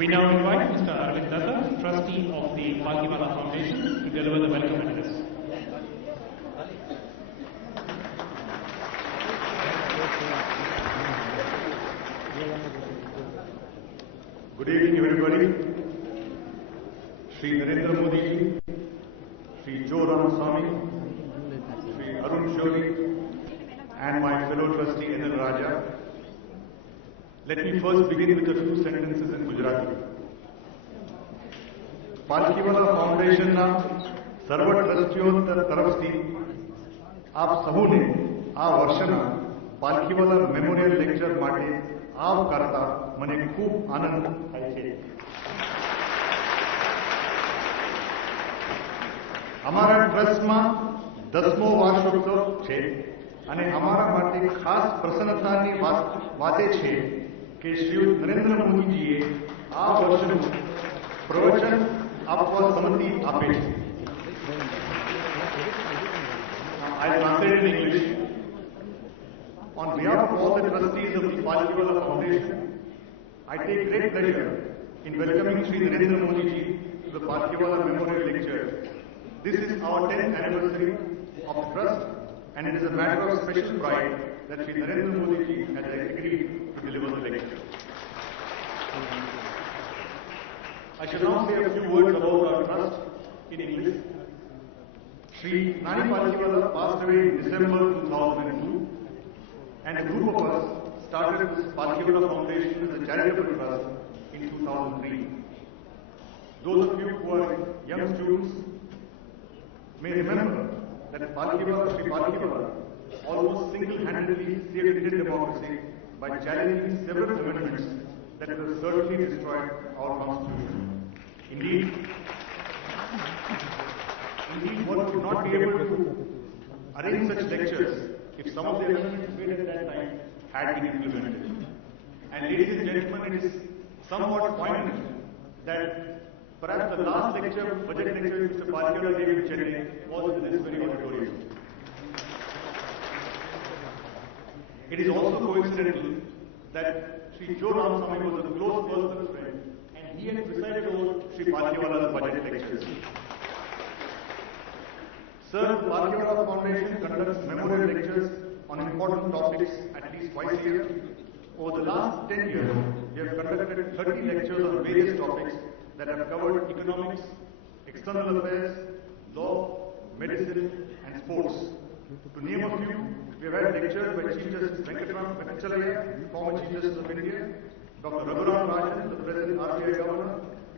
We now invite Mr. Arvind Datta, trustee of the Palkiwala Foundation, to deliver the welcome address. Good evening, everybody. Shri Narendra Modi, Shri Joe Ramaswamy, Shri Arun Shori, and my fellow trustee N.L. Raja. Let me first begin with a few sentences in Gujarati. પાલકીવાલા ફાઉન્ડેશનના સર્વ ટ્રસ્ટીઓ તરફથી આપ સહુને આ વર્ષના પાલકીવાલા memorial lecture માટે આવકારતા મને ખૂબ આનંદ થાય છે. અમારા ટ્રસ્ટમાં 10મો વાર્ષિકોત્સવ છે અને અમારા માટે ખાસ પ્રસન્નતાની વાત છે કે શ્રી નરેન્દ્ર મોદીજીએ આ વર્ષનું પ્રવચન આપવા સંમતિ આપે છે. I translate in English. On behalf of all the trustees of the Palkiwala Foundation, I take great pleasure in welcoming Shri Narendra Modi ji to the Palkiwala Memorial Lecture. This is our 10th anniversary of the trust, and it is a matter of special pride that Shri Narendra Modi ji has agreed to deliver the lecture. I shall now say a few words about our trust in English. Shri Nani Palkiwala passed away in December 2002, and a group of us started this Palkiwala Foundation as a charitable trust in 2003. Those of you who are young students may remember that Shri Palkiwala almost single-handedly saved Indian democracy by challenging several amendments that would have certainly destroyed our constitution. Indeed, one would not be able to arrange such lectures if some of the amendments made at that time had been implemented. And ladies and gentlemen, it is somewhat poignant that perhaps the last budget lecture Mr. Palkiwala gave in Chennai was in this very auditorium. It is also coincidental that Shri Joe Ramaswamy was a close personal friend, and he had presided over Shri Palkiwala's budget lectures. Sir, the Palkiwala Foundation conducts memorial lectures on important topics at least twice a year. Over the last 10 years, we have conducted 30 lectures on various topics that have covered economics, external affairs, law, medicine, and sports. To name a few, we have had lectures by Chief Justice Venkatachalaya, former Chief Justice of India, Dr. Raghuram Rajan, the present RBI Governor,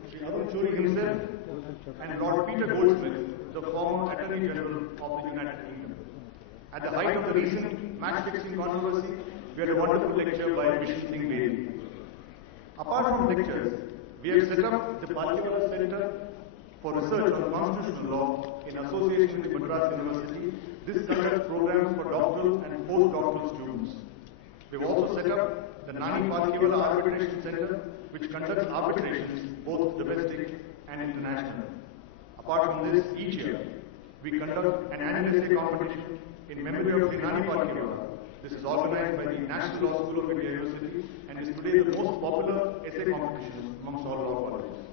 Shri Arun Shori himself, and Lord Peter Goldsmith, the former Attorney General of the United Kingdom. At the height of the recent match-fixing controversy, we had a wonderful lecture by Vishnu Singh Bedi. Apart from lectures, we have set up the Palkiwala Center for Research on Constitutional Law in association with Madras University. This conducts programs for doctoral and postdoctoral students. We have also set up the Nani Palkiwala Arbitration Center, which conducts arbitrations, both domestic and international. Apart from this, each year, we conduct an annual essay competition in memory of Shri Nani Palkiwala. This is organized by the National Law School of India University and is today the most popular essay competition amongst all law colleges.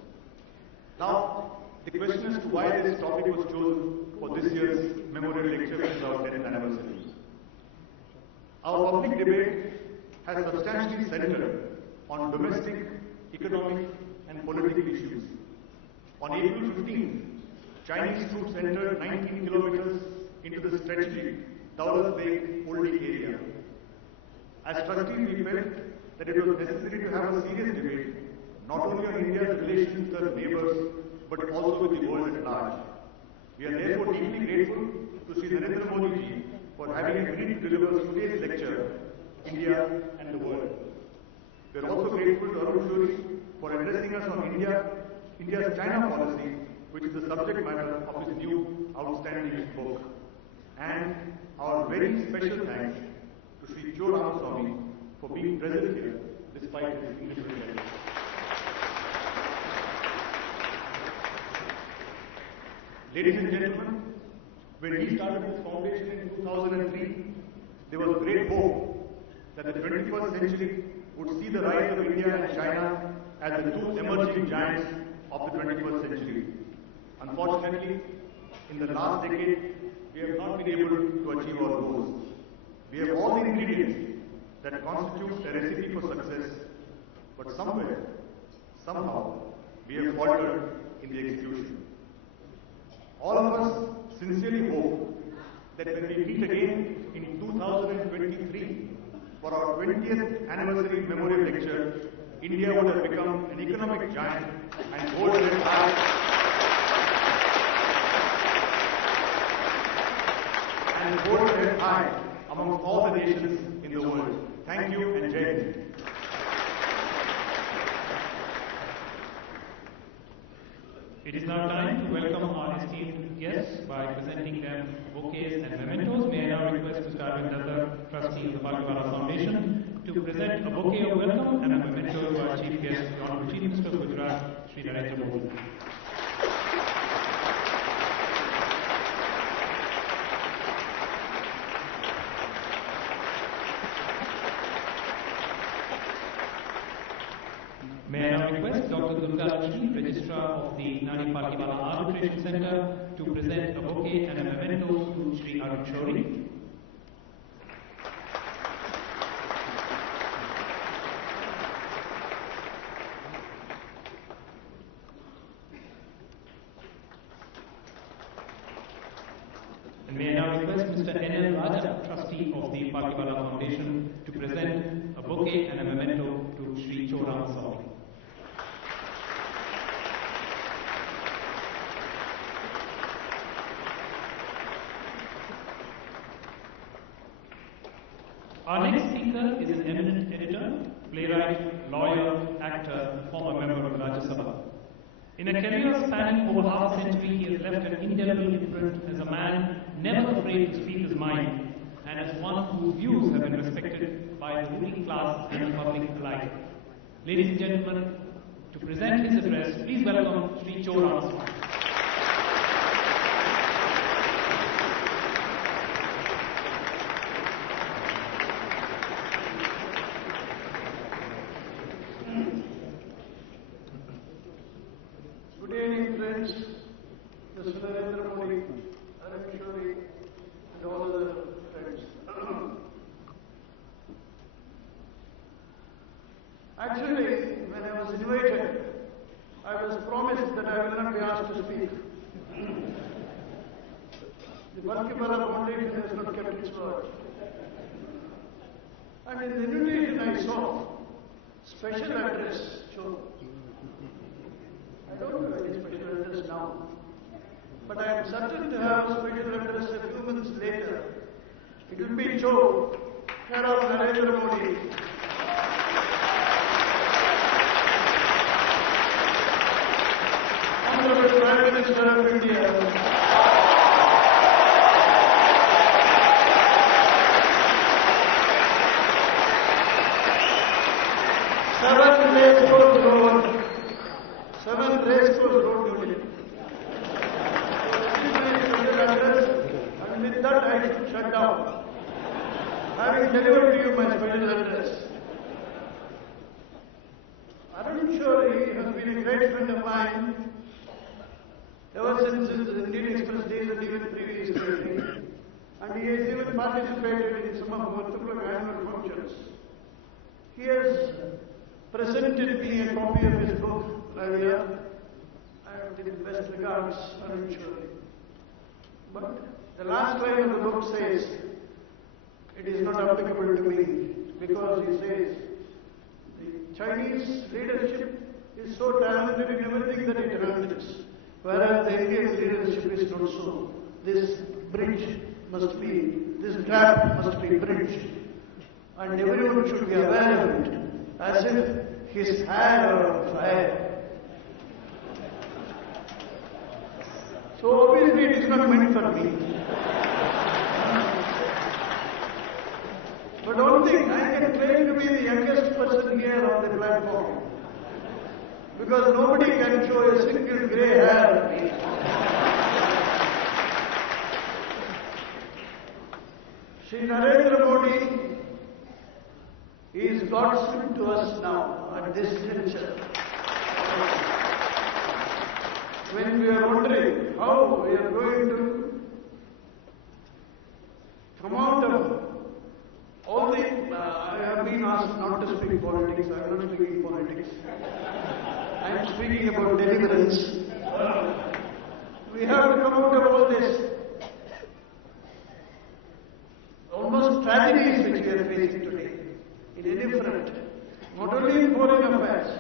Now, the question as to why this topic was chosen for this year's memorial lecture, which is our 10th anniversary. Our public debate has substantially centered on domestic, economic, and political issues. On April 15th, Chinese troops entered 19 kilometers into the strategic Daulat Beg Oldie area. As trustees, we felt that it was necessary to have a serious debate, not only on India's relations with her neighbors, but also with the world at large. We are therefore deeply grateful to Shri Narendra Modi ji for having agreed to deliver today's lecture, India and the World. We are also grateful to Arun Shori for addressing us on India's China policy, which is the subject matter of his new outstanding book. And our very special thanks to Shri Joe Ramaswamy for being present here despite his English limitations. Ladies and gentlemen, when we started this foundation in 2003, there was great hope that the 21st century would see the rise of India and China as the two emerging giants of the 21st century. Unfortunately, in the last decade, we have not been able to achieve our goals. We have all the ingredients that constitute a recipe for success, but somewhere, somehow, we have faltered in the execution. All of us sincerely hope that when we meet again in 2023 for our 20th anniversary memorial lecture, India would have become an economic giant and hold its high. And hold their high amongst all the nations in the world. Thank you and Jai Hind. It is now time to welcome our esteemed guests by presenting them bouquets and mementos. May I now request Mr. Arvind Datta, trustee of the Bhagavata Foundation, to present a bouquet of welcome and a memento to our chief guest, the Honorable Chief Minister of Gujarat, Shri Narendra Modi. May I now request Dr. Durga Lakshmi, Registrar of the Nani Palkiwala Arbitration Center, to present a bouquet and a memento to Shri Arun Shourie. And may I now request Mr. N.L. Raja, Trustee of the Palkiwala Foundation, to present a bouquet and a memento to Shri Choram Swami. Our next speaker is an eminent editor, playwright, lawyer, actor, and former member of the Rajya Sabha. In a career spanning over half a century, he has left an indelible imprint as a man never afraid to speak his mind, and as one whose views have been respected by the ruling class and the public alike. Ladies and gentlemen, to present his address, please welcome Shri Choram Swami. Good evening, friends. Shri Narendra Modi, Shri, and all other friends. Actually, when I was invited, I was promised that I will not be asked to speak. The Palkiwala Foundation has not kept its word. And in the invitation I saw special address shown. I don't have any special address now, but I am certain to have a special address a few minutes later. It will be shown care of Narendra Modi. Honorable Prime Minister of India. Seventh race course road to Delhi. This is my special address, and with that I should shut down. Having delivered to you my special address. Arun Shourie has been a great friend of mine ever since the Indian Express days and even previously. And he has even participated in some of our annual functions. He has presented me a copy of his book, Ravia, and with the best regards, Arun Shourie. But the last line of the book says, it is not applicable to me, because he says, the Chinese leadership is so talented in everything that it runs, whereas the Indian leadership is not so. This gap must be bridged, and everyone should be aware of it, as if his hair are on fire. So obviously it is not meant for me. But one thing, I can claim to be the youngest person here on the platform, because nobody can show a single grey hair. Shri Narendra Modi is God sent to us now at this juncture. when we are wondering how we are going to come out of all the, I have been asked not to speak politics, I am not speaking politics. I am speaking about deliverance. We have to come out of all this almost tragedies which we are facing today in any front, not only in foreign affairs.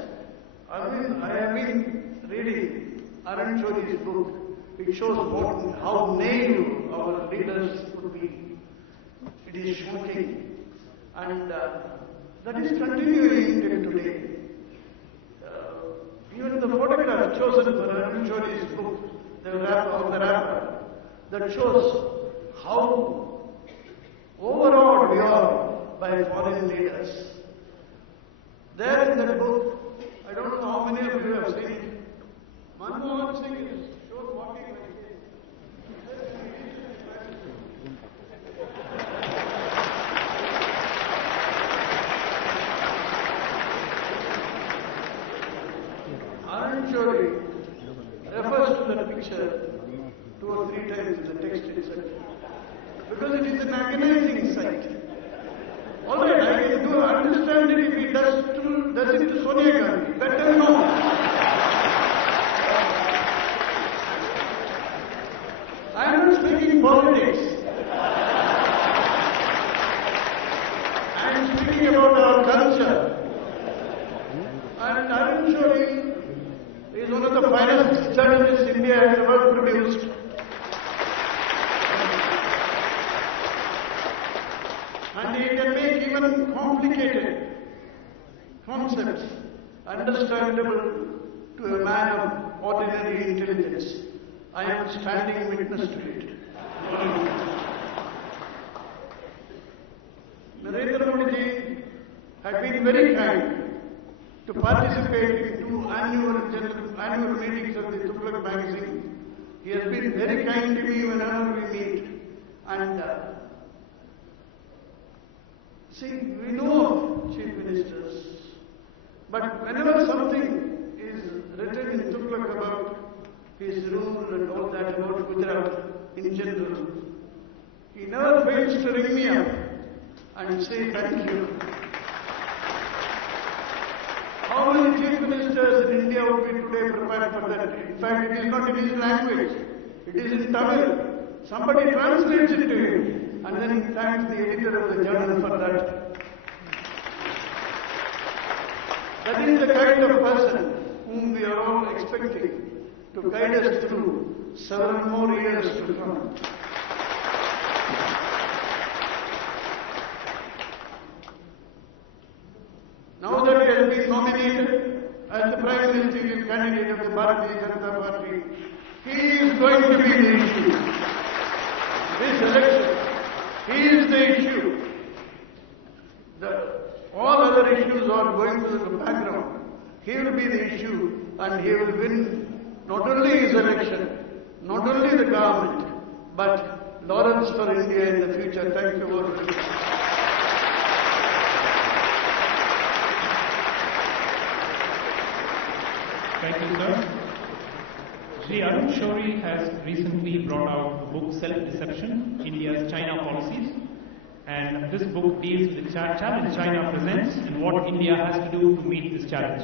I have been reading Arun Chori's book. It shows how naive our leaders could be. It is shocking. And that is continuing till today. Even the photograph chosen for Arun Chori's book, the rapper, that shows how overawed we are by foreign leaders. There in that book, I don't know how many of you have seen it. Manmohan Singh is shown walking like this. Arun Chori refers to that picture 2 or 3 times in the text itself. Because it is an agonizing sight. Alright, I can understand it if he does it to Sonia Gandhi. Better no. I am not speaking politics. I am speaking about our culture. And Arun Chori is one of the finest journalists India has ever produced. And he can make even complicated concepts understandable to a man of ordinary intelligence. I am standing witness to it. Narendra Modi had been very kind to participate in 2 annual meetings of the Tughlaq magazine. He has been very kind to me whenever we meet. And see, we know of chief ministers, but whenever something is written in Tughlaq about his rule and all that about Gujarat in general, he never fails to ring me up and say thank you. How many chief ministers in India would be today prepared for that? In fact, it is not in his language. It is in Tamil. Somebody translates it to him and then he thanks the editor of the journal for that. That is the kind of person whom we are all expecting to guide us through several more years to come. Now that he has been nominated as the Prime Ministerial candidate of the Bharatiya Janata Party, he is going to be the issue. This election, he is the issue. All other issues are going to the background. He will be the issue and he will win not only his election, not only the government, but laurels for India in the future. Thank you very much. Thank you, sir. Shri Arun Chori has recently brought out the book Self-Deception, India's China Policies. And this book deals with the challenge China presents and what India has to do to meet this challenge.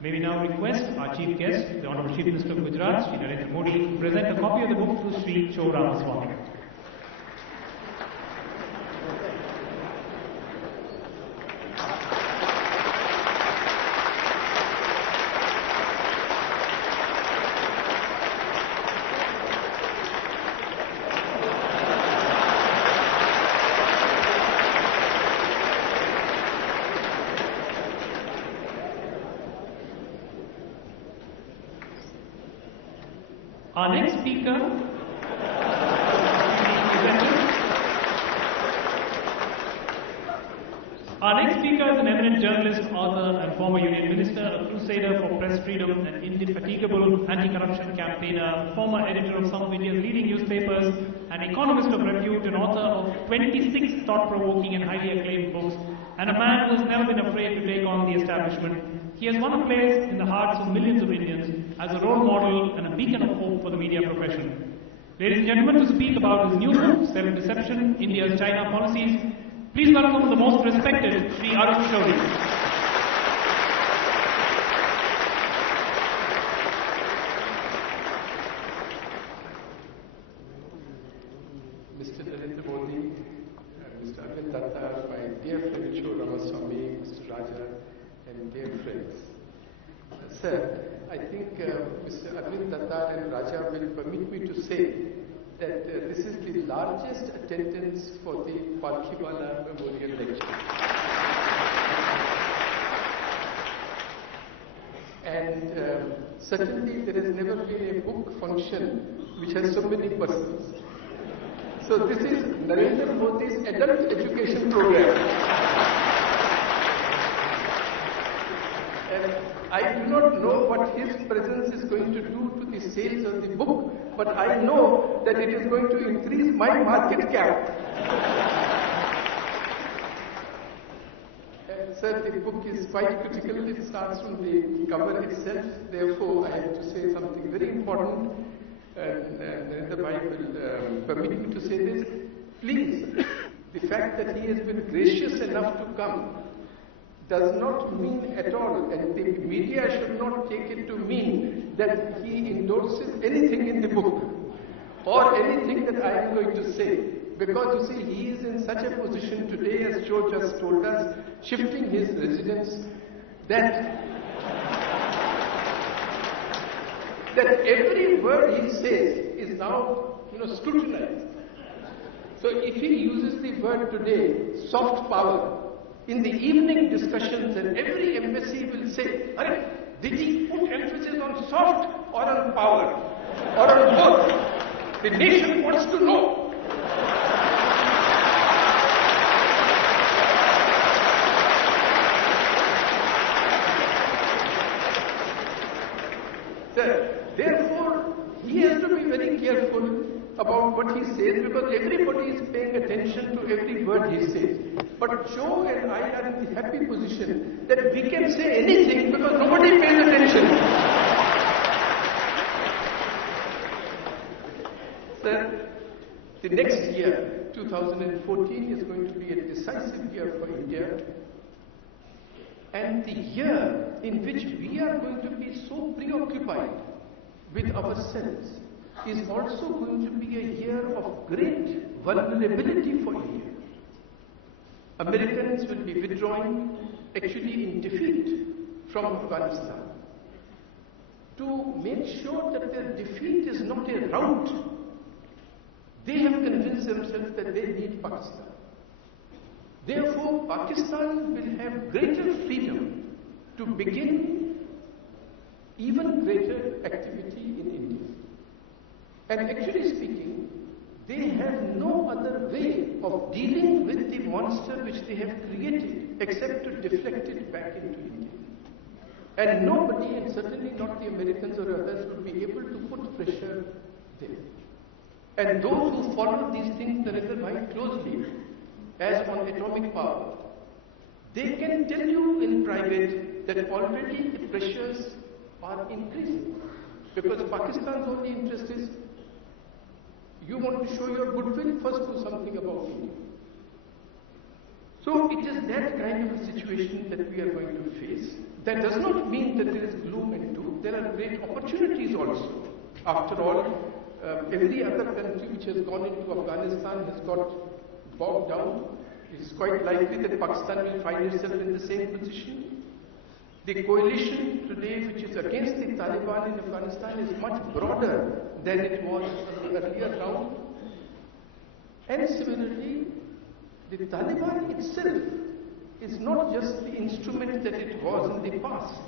May we now request our chief guest, the Honorable Chief Minister of Gujarat, Shri Narendra Modi, to present a copy of the book to Shri Cho Ramaswamy. Our next speaker is an eminent journalist, author and former Union Minister, a crusader for press freedom, an indefatigable anti-corruption campaigner, former editor of some of India's leading newspapers, an economist of repute, an author of 26 thought-provoking and highly acclaimed books, and a man who has never been afraid to take on the establishment. He has won a place in the hearts of millions of Indians as a role model and a beacon of hope for the media profession. Ladies and gentlemen, to speak about his new book, Self-Deception, India's China Policies, please welcome the most respected Shri Narendra. Mr. Narendra Modi, Mr. Arvind Datta, my dear friend Shri Ramaswamy, Mr. Raja, and dear friends. Sir, I think Mr. Arvind Datta and Raja will permit me to say that this is the largest attendance for the Palkhiwala Memorial Lecture. And certainly there has never been a book function which has so many persons. So this is Narendra Modi's adult education program. And I do not know what his presence is going to do to the sales of the book, but I know that it is going to increase my market cap. Sir, the book is quite critical. It starts from the cover itself. Therefore, I have to say something very important. And Narendra Bhai will permit me to say this. Please, the fact that he has been gracious enough to come does not mean at all, and the media should not take it to mean that he endorses anything in the book or anything that I am going to say. Because you see, he is in such a position today, as Joe just told us, shifting his residence, that every word he says is now, scrutinized. So if he uses the word today, soft power, in the evening discussions, and every embassy will say, did he put emphasis on soft or on power? Or on both? The nation wants to know. Sir, therefore, he has to be very careful about what he says, because everybody is paying attention to every word he says. But Joe and I are in the happy position that we can say anything because nobody pays attention. Sir, the next year, 2014, is going to be a decisive year for India. And the year in which we are going to be so preoccupied with ourselves is also going to be a year of great vulnerability for India. Americans will be withdrawing, actually in defeat, from Afghanistan. To make sure that their defeat is not a rout, they have convinced themselves that they need Pakistan. Therefore, Pakistan will have greater freedom to begin even greater activity in India. And actually speaking, they have no other way of dealing with the monster which they have created except to deflect it back into India. And nobody, and certainly not the Americans or others, would be able to put pressure there. And those who follow these things, Narendra Bhai, closely, as on atomic power, they can tell you in private that already the pressures are increasing. Because Pakistan's only interest is, you want to show your goodwill, first do something about India. So it is that kind of a situation that we are going to face. That does not mean that there is gloom and doom. There are great opportunities also. After all, every other country which has gone into Afghanistan has got bogged down. It is quite likely that Pakistan will find itself in the same position. The coalition today which is against the Taliban in Afghanistan is much broader than it was in the earlier round. And similarly, the Taliban itself is not just the instrument that it was in the past.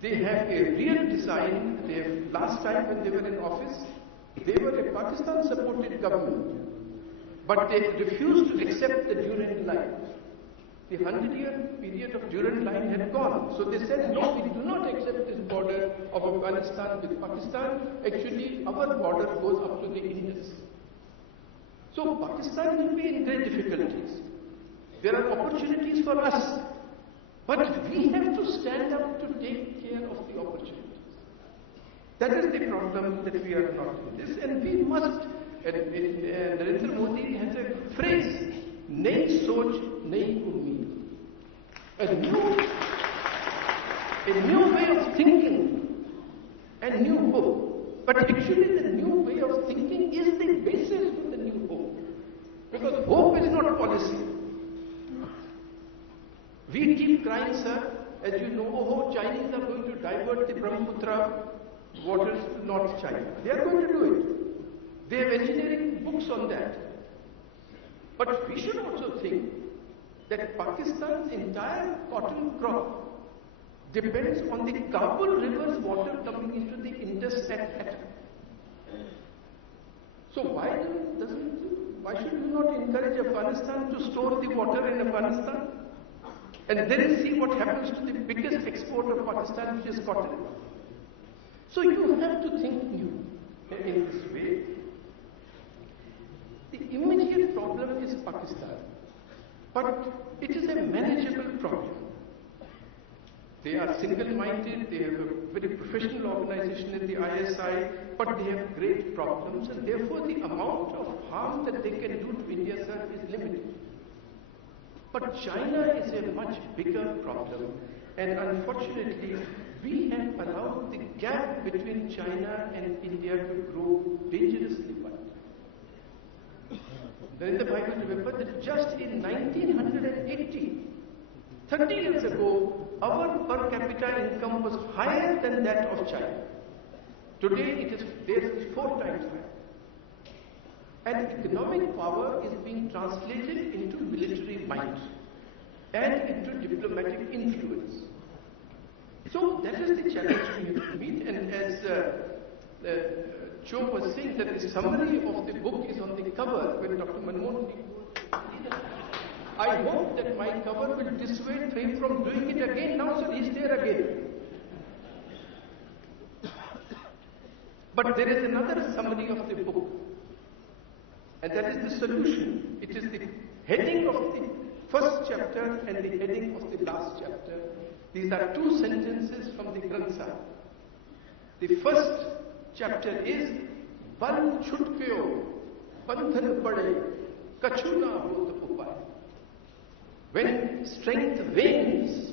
They have a real design. Last time when they were in office, they were a Pakistan-supported government. But they refused to accept the Durand line. The 100-year period of Durand line had gone. So they said, no, we do not accept this border of Afghanistan with Pakistan. Actually, our border goes up to the Indus. So Pakistan will be in great difficulties. There are opportunities for us. But we have to stand up to take care of the opportunities. That is the problem, that we are not in this, and we must. Narendra Modi has a phrase, "Nayi soch, nayi ummeed." A new way of thinking and new hope. But actually the new way of thinking is the basis for the new hope. Because hope is not policy. We keep crying, sir, as you know, oh, Chinese are going to divert the Brahmaputra waters to North China. They are going to do it. They have engineering books on that. But we should also think that Pakistan's entire cotton crop depends on the Kabul river's water coming into the Indus at. So why should we not encourage Afghanistan to store the water in Afghanistan? And then see what happens to the biggest export of Pakistan, which is cotton. So you have to think new in this way. The immediate problem is Pakistan, but it is a manageable problem. They are single-minded, they have a very professional organization in the ISI, but they have great problems, and therefore the amount of harm that they can do to India, sir, is limited. But China is a much bigger problem, and unfortunately, we have allowed the gap between China and India to grow dangerously wide. Then the Bible remember that just in 1980, 30 years ago, our per capita income was higher than that of China. Today it is 4 times higher. And economic power is being translated into military might and into diplomatic influence. So that is the challenge we have to meet, and as Cho was saying that the summary of the book is on the cover when Dr. Manmohan Singh. I hope that my cover will dissuade him from doing it again. Now, sir, he's there again. But there is another summary of the book, and that is the solution. It is the heading of the first chapter and the heading of the last chapter. These are 2 sentences from the Granth Sahib. The first chapter is Bal Chhutkyo, Bandhan Pade, Kachu na hot upay. When strength wanes,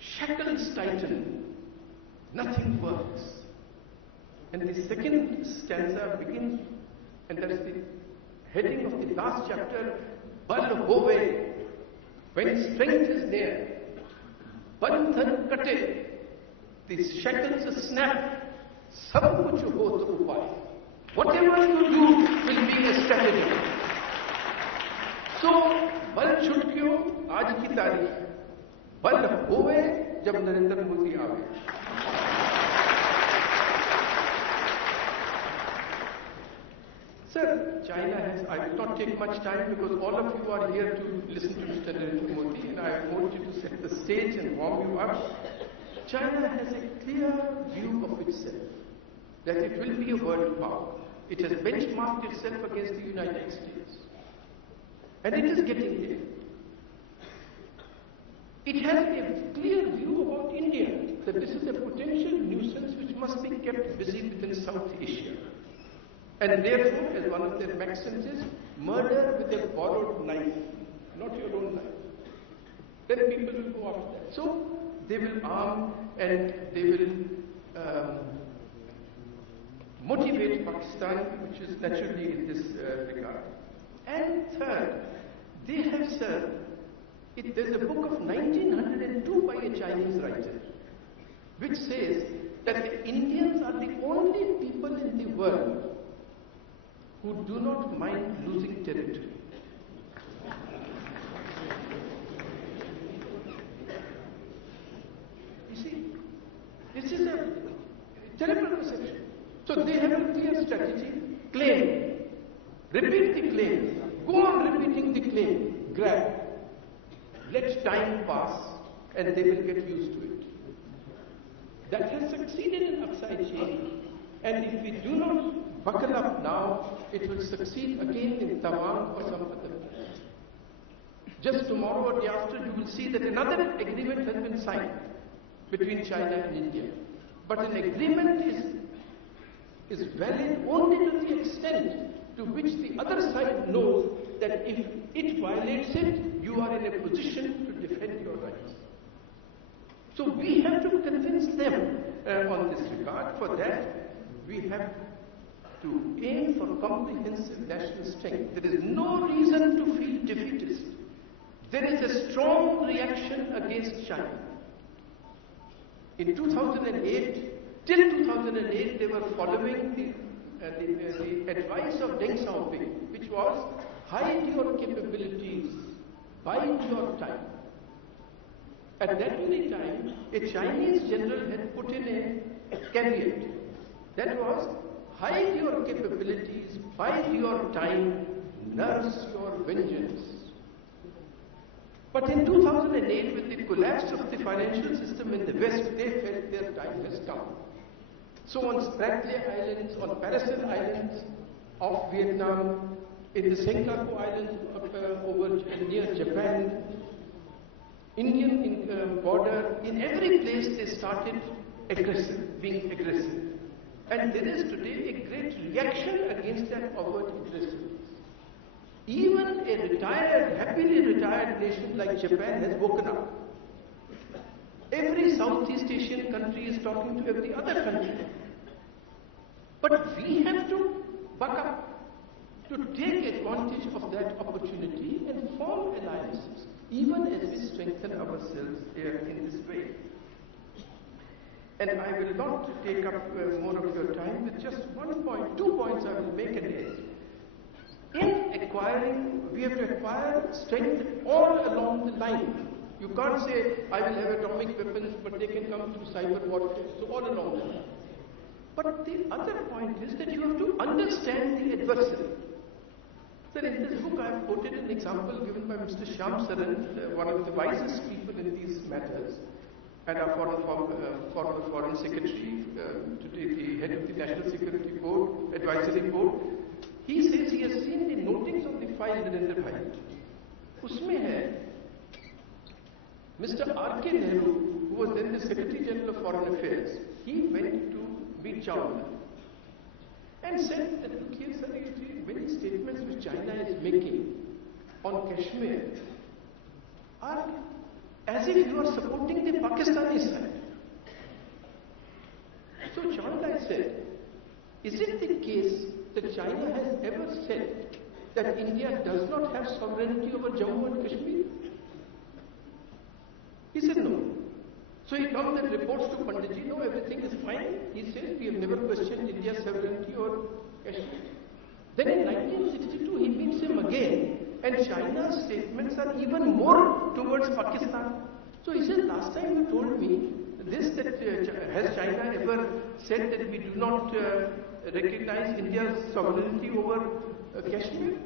shackles tighten, nothing works. And the second stanza begins, and that is the heading of the last chapter, Bal hove, when strength is there, Bandhan kate, the shackles snap, sab kuch hot upay. Whatever you do will be a strategy. So, बल छुटकियो आज की तारीख बल होवे जब नरेंद्र मोदी आवे. Sir, China has, I will not take much time because all of you are here to listen to Mr. Narendra Modi, and I want you to set the stage and warm you up. China has a clear view of itself, that it will be a world power. It has benchmarked itself against the United States. And it is getting there. It has a clear view about India, that this is a potential nuisance which must be kept busy within South Asia. And therefore, as one of their maxims is, murder with a borrowed knife, not your own knife. Then people will go after that. So, they will arm and they will motivate Pakistan, which is naturally in this regard. And third, they have, sir, there's a book of 1902 by a Chinese writer, which says that the Indians are the only people in the world who do not mind losing territory. You see, this is a terrible perception. So they have a clear strategy, claim, repeat the claim, go on repeating the claim, grab, let time pass, and they will get used to it. That has succeeded in Aksai Chin, and if we do not buckle up now, it will succeed again in Tawang or some other place. Just tomorrow or day after, you will see that another agreement has been signed between China and India. But an agreement is valid only to the extent to which the other side knows that if it violates it, you are in a position to defend your rights. So we have to convince them on this regard. For that, we have to aim for comprehensive national strength. There is no reason to feel defeatist. There is a strong reaction against China. In 2008, till 2008, they were following the advice of Deng Xiaoping, which was hide your capabilities, bide your time. At that very time, a Chinese general had put in a caveat. That was, hide your capabilities, bide your time, nurse your vengeance. But in 2008, with the collapse of the financial system in the West, they felt their time has come. So on Spratly Islands, on Paracel Islands of Vietnam, in the Senkaku Islands over near Japan, Indian border, in every place they started being aggressive. And there is today a great reaction against that overt aggressiveness. Even a happily retired nation like Japan has woken up. Every Southeast Asian country is talking to every other country. But we have to buck up to take advantage of that opportunity and form alliances, even as we strengthen ourselves in this way. And I will not take up more of your time with just 1 point, 2 points I will make a day. In acquiring, we have to acquire strength all along the line. You can't say, I will have atomic weapons, but they can come through cyber warfare, so all along the line. But the other point is that you have to understand the adversary. Sir, in this book I have quoted an example given by Mr. Shyam Saran, one of the wisest people in these matters, and our former Foreign Secretary, today the head of the National Security Board, Advisory Board. He says he has seen the notings of the file Narendra Bhai. Usme hai Mr. R.K. Nehru, who was then the Secretary General of Foreign Affairs. He went to meet Chao and said that, look here, sir, many statements which China is making on Kashmir are as if you are supporting the Pakistani side. So Chao said, is it the case that China has ever said that India does not have sovereignty over Jammu and Kashmir? He said no. So he comes and reports to Panditji, no, everything is fine. He says, we have never questioned India's sovereignty over Kashmir. Then in 1962, he meets him again, and China's statements are even more towards Pakistan. So he says, last time you told me this, that has China ever said that we do not recognize India's sovereignty over Kashmir?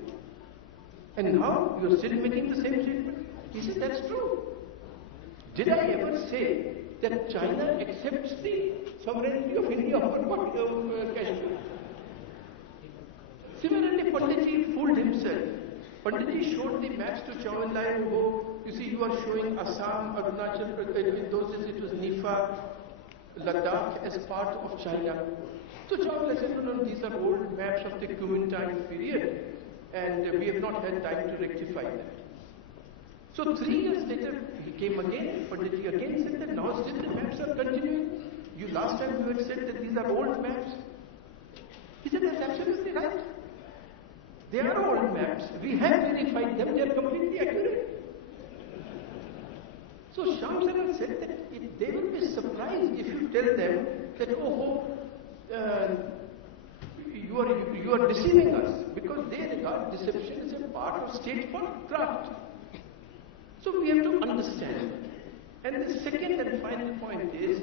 And now you are still making the same statement? He said, that's true. Did I ever say that China accepts the sovereignty of India over Kashmir? Similarly, Panditji fooled himself. Panditji showed the maps to Chao and Lai, you see, you are showing Assam, Arunachal Pradesh, in those days it was Nifa, Ladakh as part of China. So Chao said, no, these are old maps of the Kuomintang period, and we have not had time to rectify that. So 3 years later, he came again, Panditji again said that now still the maps are continuing. Last time you had said that these are old maps. He said, that's absolutely right. They are old maps. We have verified them. They are completely accurate. So Shyam Saran said that they will be surprised if you tell them that, you are deceiving us, because they regard deception as a part of state craft. So we have to understand. And the second and final point is,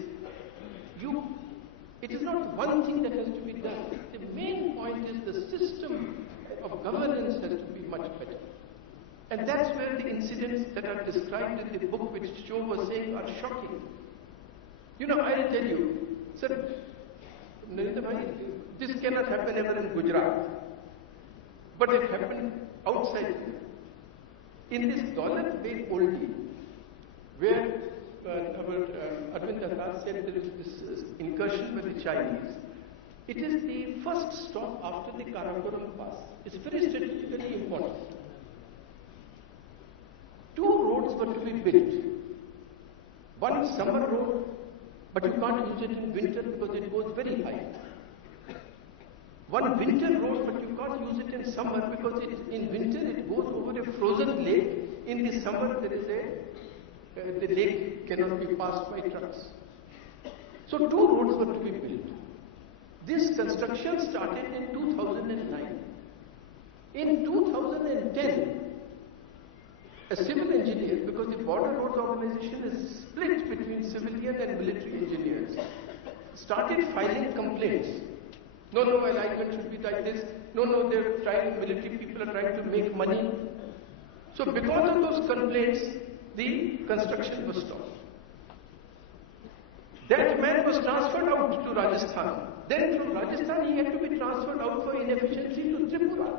it is not one thing that has to be done. The main point is the system of governance has to be much better. And that's where the incidents that are described in the book, which Joe was saying, are shocking. I will tell you, sir, Narendra Bhai, this cannot happen ever in Gujarat. But it happened outside. In this Daulat Beg Oldie, where Arvind Athar said there is this incursion by the Chinese. It is the first stop after the Karakoram Pass. It's very strategically important. 2 roads were to be built. One summer road, but you can't use it in winter because it goes very high. One winter road, but you can't use it in summer because in winter it goes over a frozen lake. In the summer there is the lake cannot be passed by trucks. So 2 roads were to be built. This construction started in 2009. In 2010, a civil engineer, because the Border Roads Organization is split between civilian and military engineers, started filing complaints. No, alignment should be like this. No, military people are trying to make money. So because of those complaints, the construction was stopped. That man was transferred out to Rajasthan. Then from Rajasthan he had to be transferred out for inefficiency to Tripura.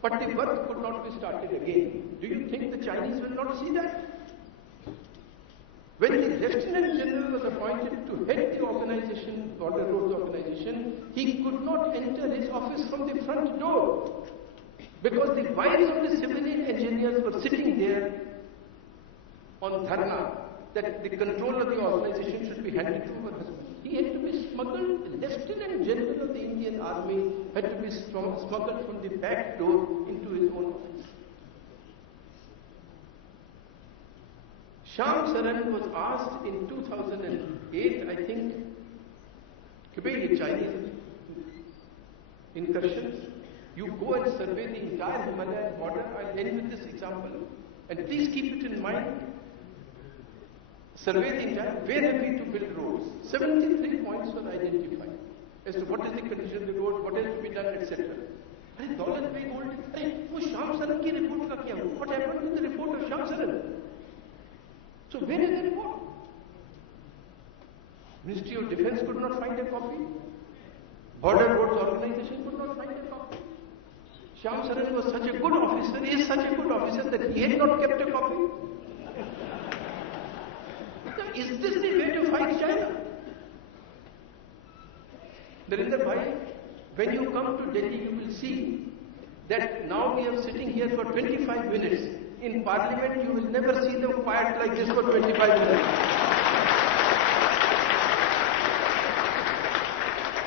But the work could not be started again. Do you think the Chinese will not see that? When the Lieutenant General was appointed to head the organization, Border Roads Organization, he could not enter his office from the front door because the wives of the civilian engineers were sitting there on dharna that the control of the organization should be handed to her husband. He had to be smuggled, the Lieutenant General of the Indian Army had to be smuggled from the back door into his own office. Shyam Saran was asked in 2008, I think, the Chinese incursions. You go and survey the entire Himalayan border. I'll end with this example. And please keep it in mind. Survey the entire, where have we to build roads? 73 points were identified as to what is the condition of the road, what has to be done, etc. And Daulat Beg told him, Shyam Saran ki report ka kya hua? What happened with the report of Shyam Saran? So where is the report? Ministry of Defence could not find a copy. Border Roads Organization could not find a copy. Shyam Saran was such a good officer, he is such a good officer that he had not kept a copy. Is this the way to fight China? Narendra Bhai, when you come to Delhi, you will see that now we are sitting here for 25 minutes. In Parliament, you will never see them quiet like this for 25 minutes.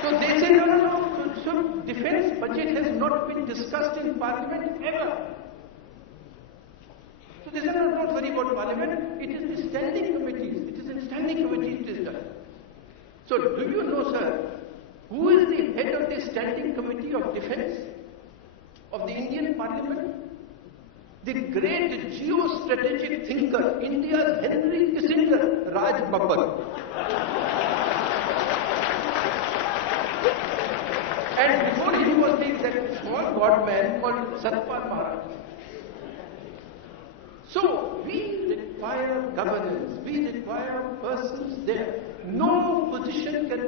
So they say, no. So defense budget has not been discussed in Parliament ever. So they say, no, don't worry about Parliament. It is the standing committees. It is in standing committees it is done. So do you know, sir, who is the head of the standing committee of defense of the Indian Parliament? The great geostrategic thinker, India's Henry Kissinger, Raj Babbar. And before him was that small god man called Satpal Maharaj. So we require governance, we require persons there. No organization can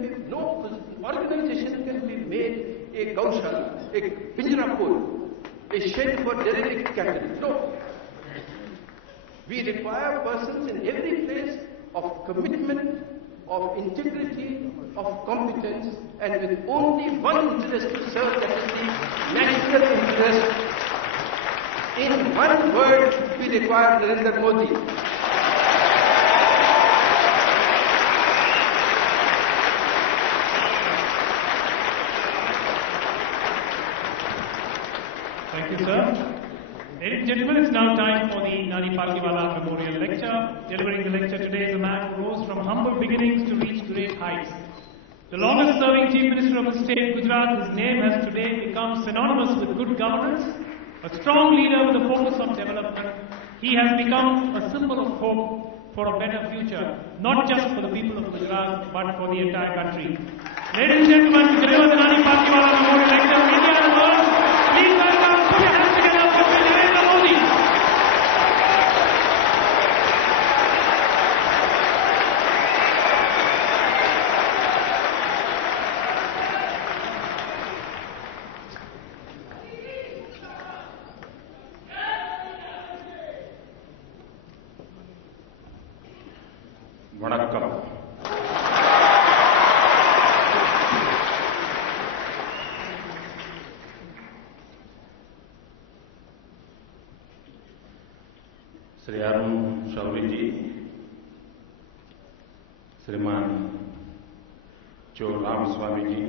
be made a Gaushala, a Pinjarapur, a shed for derelict cattle. No. We require persons in every place of commitment, of integrity, of competence, and with only one interest to serve, that is the national interest. In one word, we require Narendra Modi. Thank you, sir. Ladies and gentlemen, it's now time for the Nani Palkiwala Memorial Lecture. Delivering the lecture today is a man who rose from humble beginnings to reach great heights. The longest serving Chief Minister of the state, Gujarat, his name has today become synonymous with good governance, a strong leader with a focus on development. He has become a symbol of hope for a better future, not just for the people of Gujarat, but for the entire country. Ladies and gentlemen, to deliver the Nani Palkiwala Memorial Lecture, India and the world, please welcome, put your hands together for Shri Narendra Modi. Vanakkam. Shri Arun Shauriji, Shriman Cho Ram Swamiji,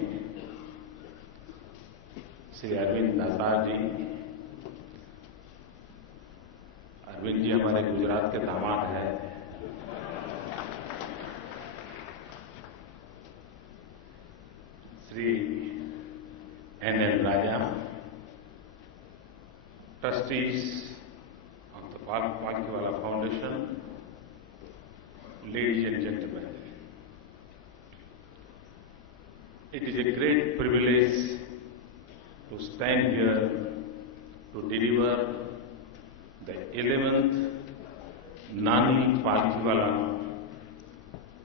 Shri Arvind Dasar जी, अरविंद जी हमारे गुजरात के दामाद हैं, Shri N.L. Raja, trustees of the Palkiwala Foundation, ladies and gentlemen, it is a great privilege to stand here to deliver the 11th Nani Palkiwala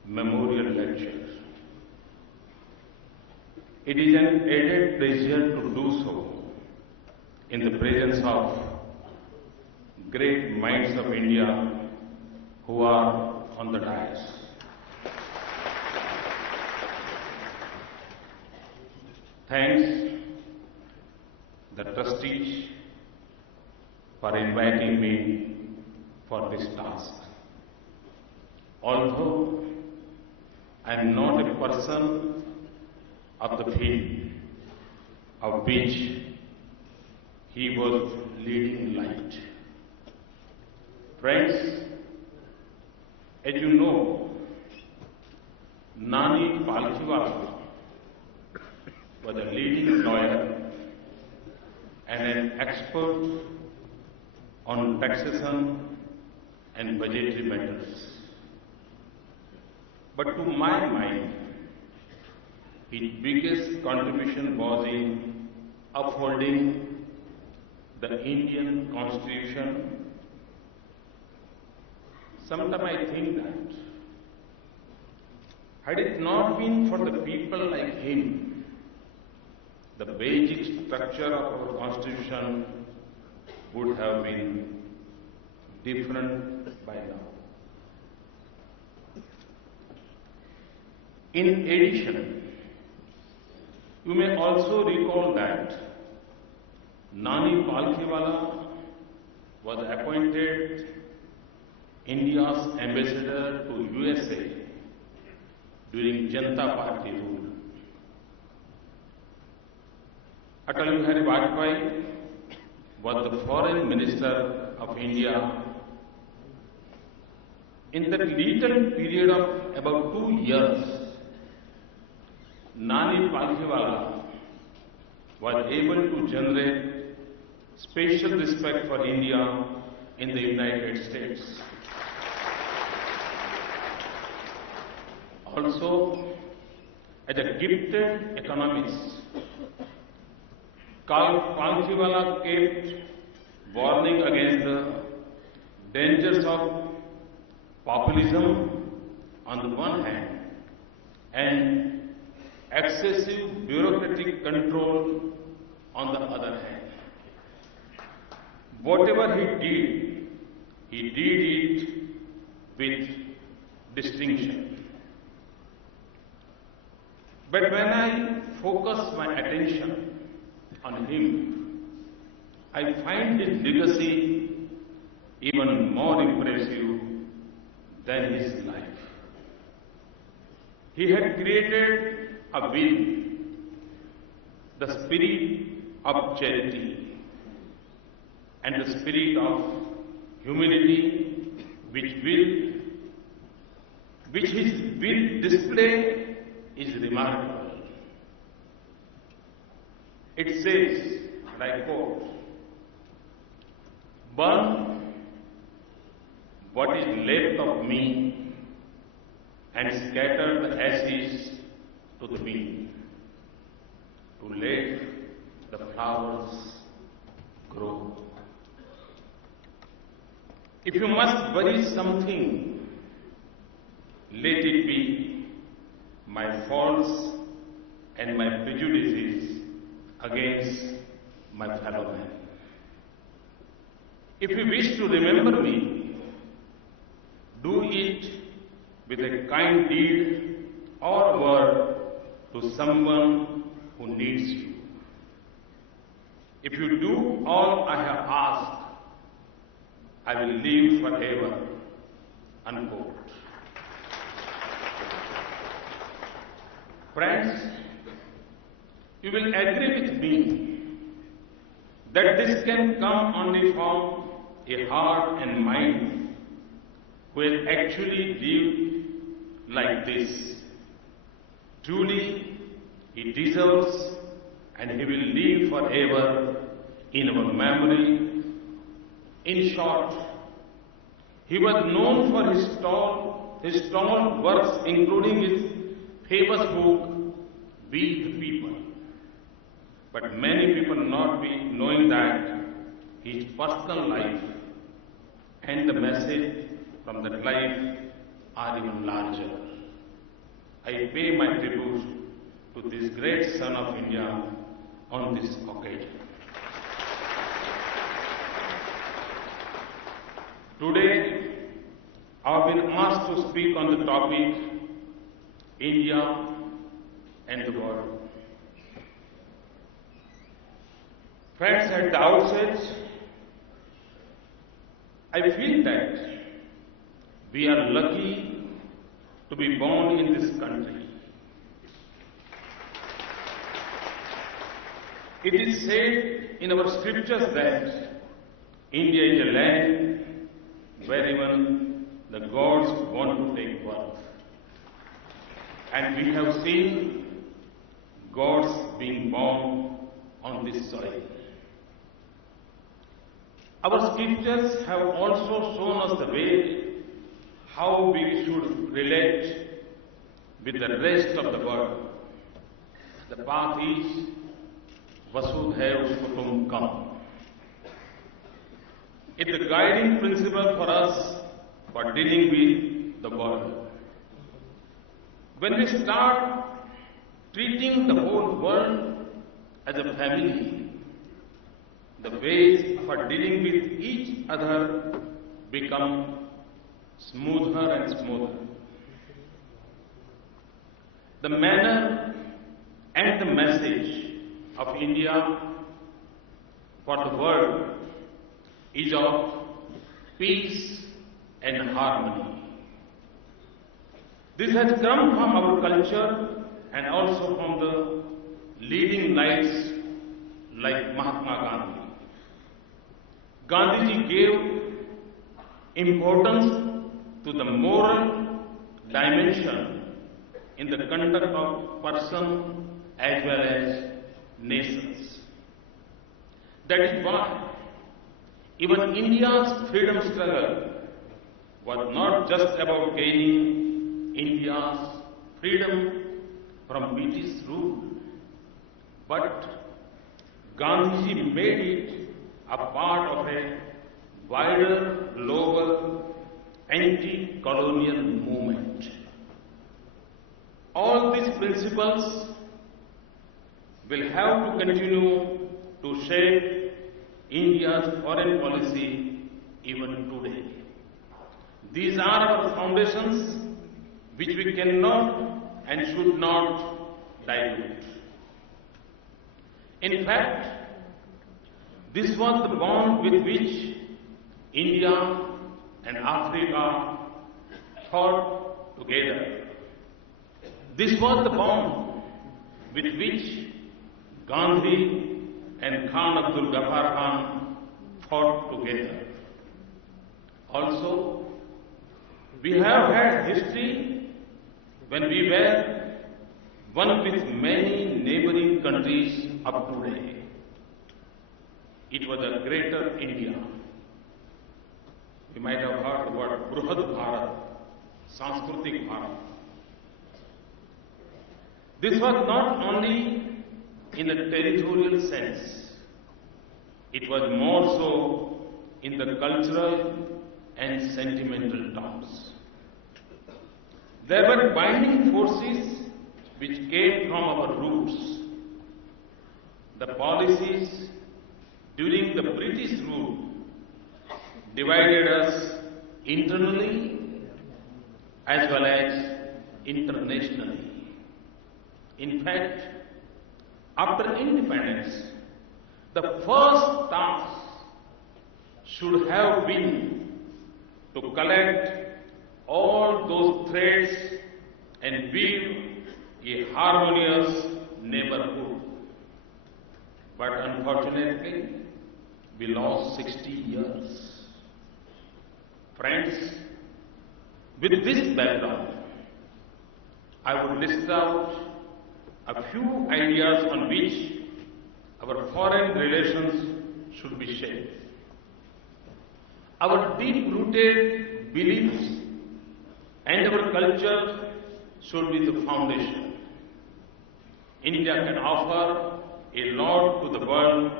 Memorial Lecture. It is an added pleasure to do so in the presence of great minds of India who are on the dais. Thanks the trustees for inviting me for this task. Although I am not a person of the field of which he was leading light. Friends, as you know, Nani Palkiwala was a leading lawyer and an expert on taxation and budgetary matters. But to my mind, his biggest contribution was in upholding the Indian Constitution. Sometimes I think that had it not been for the people like him, the basic structure of our Constitution would have been different by now. In addition, you may also recall that Nani Palkiwala was appointed India's ambassador to USA during Janata Party rule. Atal Bihari Vajpayee was the foreign minister of India. In that little period of about 2 years, Nani Palkiwala was able to generate special respect for India in the United States. Also, as a gifted economist, Palkiwala kept warning against the dangers of populism on the one hand and excessive bureaucratic control on the other hand. Whatever he did it with distinction. But when I focus my attention on him, I find his legacy even more impressive than his life. He had created a will, the spirit of charity and the spirit of humility which his will display is remarkable. It says, and I quote, "Burn what is left of me and scatter the ashes to the wind, to let the flowers grow." If you must bury something, let it be my faults and my prejudices against my fellow man. If you wish to remember me, do it with a kind deed or word to someone who needs you. If you do all I have asked, I will live forever. Unquote. Friends, you will agree with me that this can come only from a heart and mind who has actually lived like this. Truly, he deserves and he will live forever in our memory. In short, he was known for his strong works, including his famous book, We the People. But many people not be knowing that his personal life and the message from that life are even larger. I pay my tribute to this great son of India on this occasion. Today, I have been asked to speak on the topic India and the world. Friends, at the outset, I feel that we are lucky to be born in this country. It is said in our scriptures that India is a land where even the gods want to take birth. And we have seen gods being born on this soil. Our scriptures have also shown us the way how we should relate with the rest of the world. The path is Vasudhaiva Kutumbakam. It's the guiding principle for us for dealing with the world. When we start treating the whole world as a family, the ways for dealing with each other become smoother and smoother. The manner and the message of India for the world is of peace and harmony. This has come from our culture and also from the leading lights like Mahatma Gandhi. Gandhiji gave importance to the moral dimension in the conduct of person as well as nations. That is why even India's freedom struggle was not just about gaining India's freedom from British rule, but Gandhiji made it a part of a wider global anti-colonial movement. All these principles will have to continue to shape India's foreign policy even today. These are our foundations which we cannot and should not dilute. In fact, this was the bond with which India and Africa fought together. This was the bond with which Gandhi and Khan Abdul Ghaffar Khan fought together. Also, we have had history when we were one with many neighboring countries up to today. It was a greater India. You might have heard the word Bruhad Bharat, Sanskritik Bharat. This was not only in a territorial sense, it was more so in the cultural and sentimental terms. There were binding forces which came from our roots. The policies during the British rule divided us internally as well as internationally. In fact, after independence, the first task should have been to collect all those threads and weave a harmonious neighborhood. But unfortunately, we lost 60 years. Friends, with this background, I would list out a few ideas on which our foreign relations should be shaped. Our deep-rooted beliefs and our culture should be the foundation. India can offer a lot to the world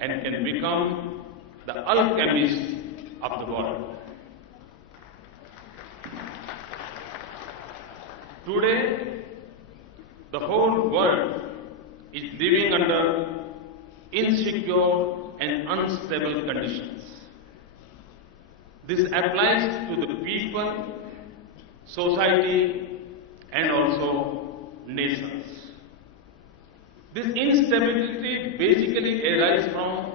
and can become the alchemist of the world. Today, the whole world is living under insecure and unstable conditions. This applies to the people, society, and also nations. This instability basically arises from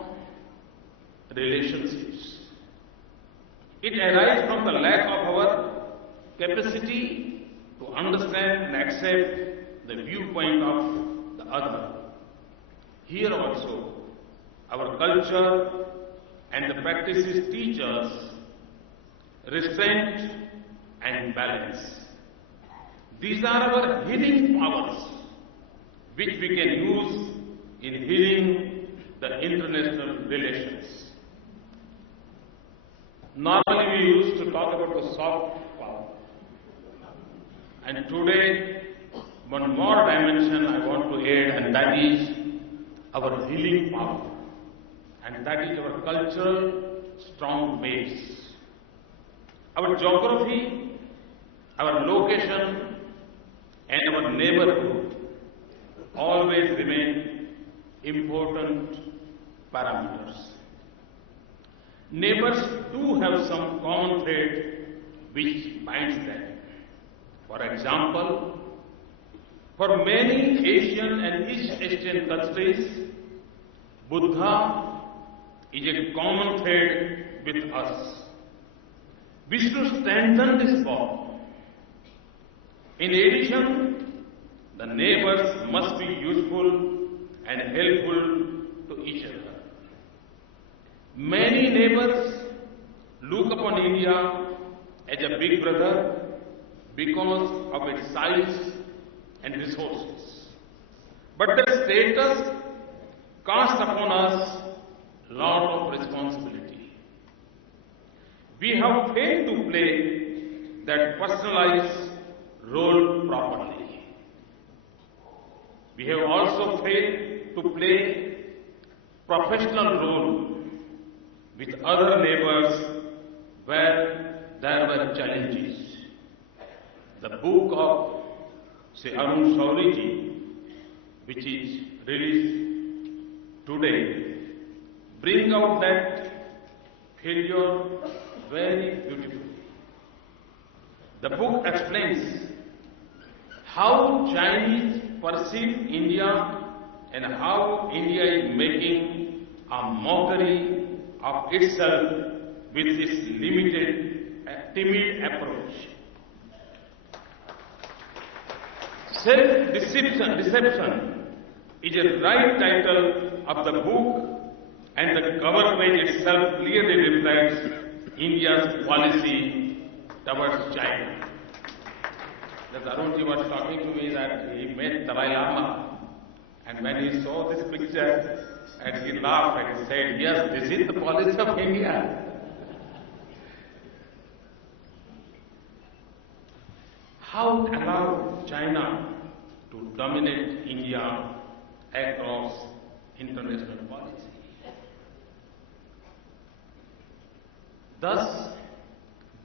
relationships. It arises from the lack of our capacity to understand and accept the viewpoint of the other. Here also, our culture and the practices teach us restraint and balance. These are our healing powers, which we can use in healing the international relations. Normally we used to talk about the soft power. And today, one more dimension I want to add, and that is our healing power. And that is our cultural strong base. Our geography, our location, and our neighborhood always remain important parameters. Neighbors do have some common thread which binds them. For example, for many Asian and East Asian countries, Buddha is a common thread with us. We should strengthen this bond. In addition, the neighbors must be useful and helpful to each other. Many neighbors look upon India as a big brother because of its size and resources. But their status casts upon us a lot of responsibility. We have failed to play that personalized role properly. We have also failed to play professional role with other neighbors where there were challenges. The book of Shri Arun Shauriji, which is released today, brings out that failure very beautifully. The book explains how Chinese perceive India and how India is making a mockery of itself with its limited, timid approach. Self-deception is a right title of the book, and the cover page itself clearly reflects India's policy towards China. The Arunji was talking to me that he met Dalai Lama, and when he saw this picture, and he laughed and he said, "Yes, this is the policy of India." How allow China to dominate India across international policy? Thus,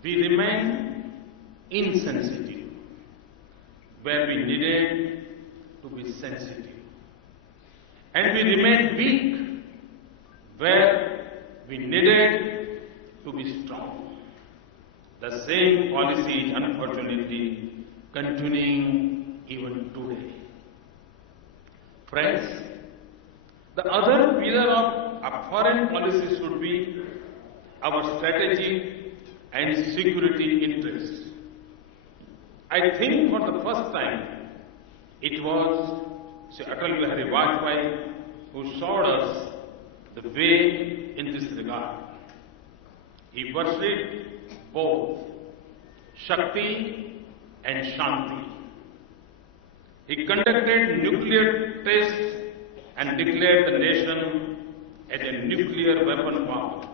we remain insensitive where we needed to be sensitive. And we remain weak where we needed to be strong. The same policy is unfortunately continuing even today. Friends, the other pillar of our foreign policy should be our strategic and security interests. I think for the first time, it was Shri Atal Bihari Vajpayee who showed us the way in this regard. He pursued both Shakti and Shanti. He conducted nuclear tests and declared the nation as a nuclear weapon power.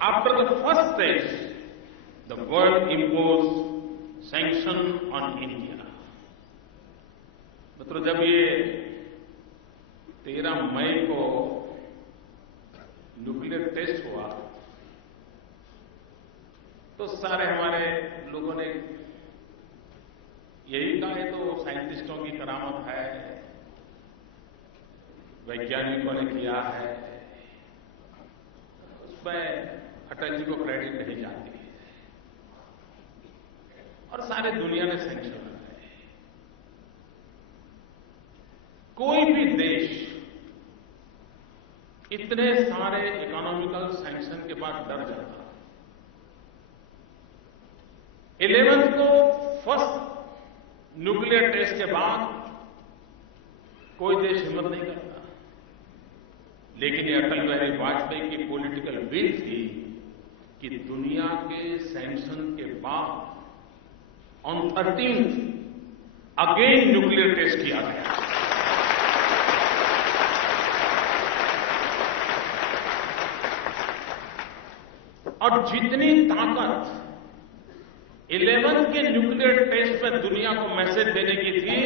After the first test, the world imposed sanction on India. मतलब जब ये 13 मई को nuclear test हुआ तो सारे हमारे लोगों ने यही कहा है तो साइंटिस्टों की करामत है, वैज्ञानिकों ने किया है, उसमें अटल जी को क्रेडिट नहीं जाती और सारे दुनिया ने सैंक्शन लगाए। कोई भी देश इतने सारे इकोनॉमिकल सैंक्शन के बाद डर जाता। 11th को फर्स्ट न्यूक्लियर टेस्ट के बाद कोई देश हिम्मत नहीं करता, लेकिन ये अटल बिहारी वाजपेयी की पॉलिटिकल विल थी कि दुनिया के सैंक्शन के बाद on 13th again nuclear test किया गया। और जितनी ताकत 11th के न्यूक्लियर टेस्ट में दुनिया को मैसेज देने की थी,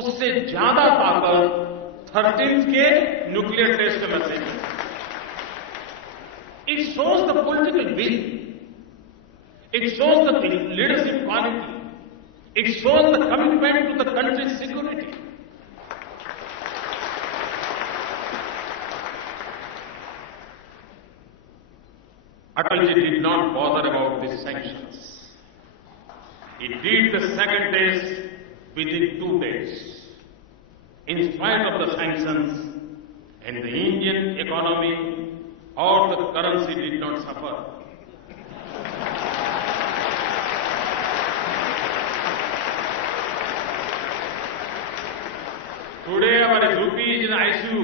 उससे ज्यादा ताकत 13th के न्यूक्लियर टेस्ट में मैसेज है। It shows the political will. It shows the leadership quality. It shows the commitment to the country's security. Atalji did not bother about these sanctions. He did the second test within 2 days. In spite of the sanctions, and the Indian economy or the currency did not suffer. Today our rupee is in ICU.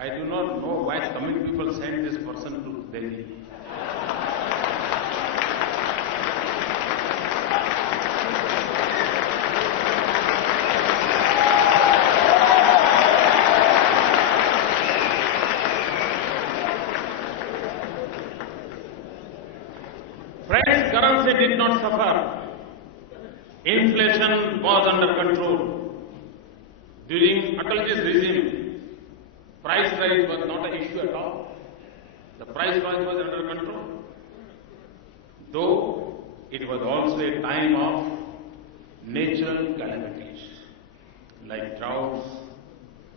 I do not know why the Tamil people sent this person to Delhi. Friends, currency did not suffer. Inflation was under control. During Atalji's regime, price rise was not an issue at all. The price rise was under control. Though it was also a time of natural calamities like droughts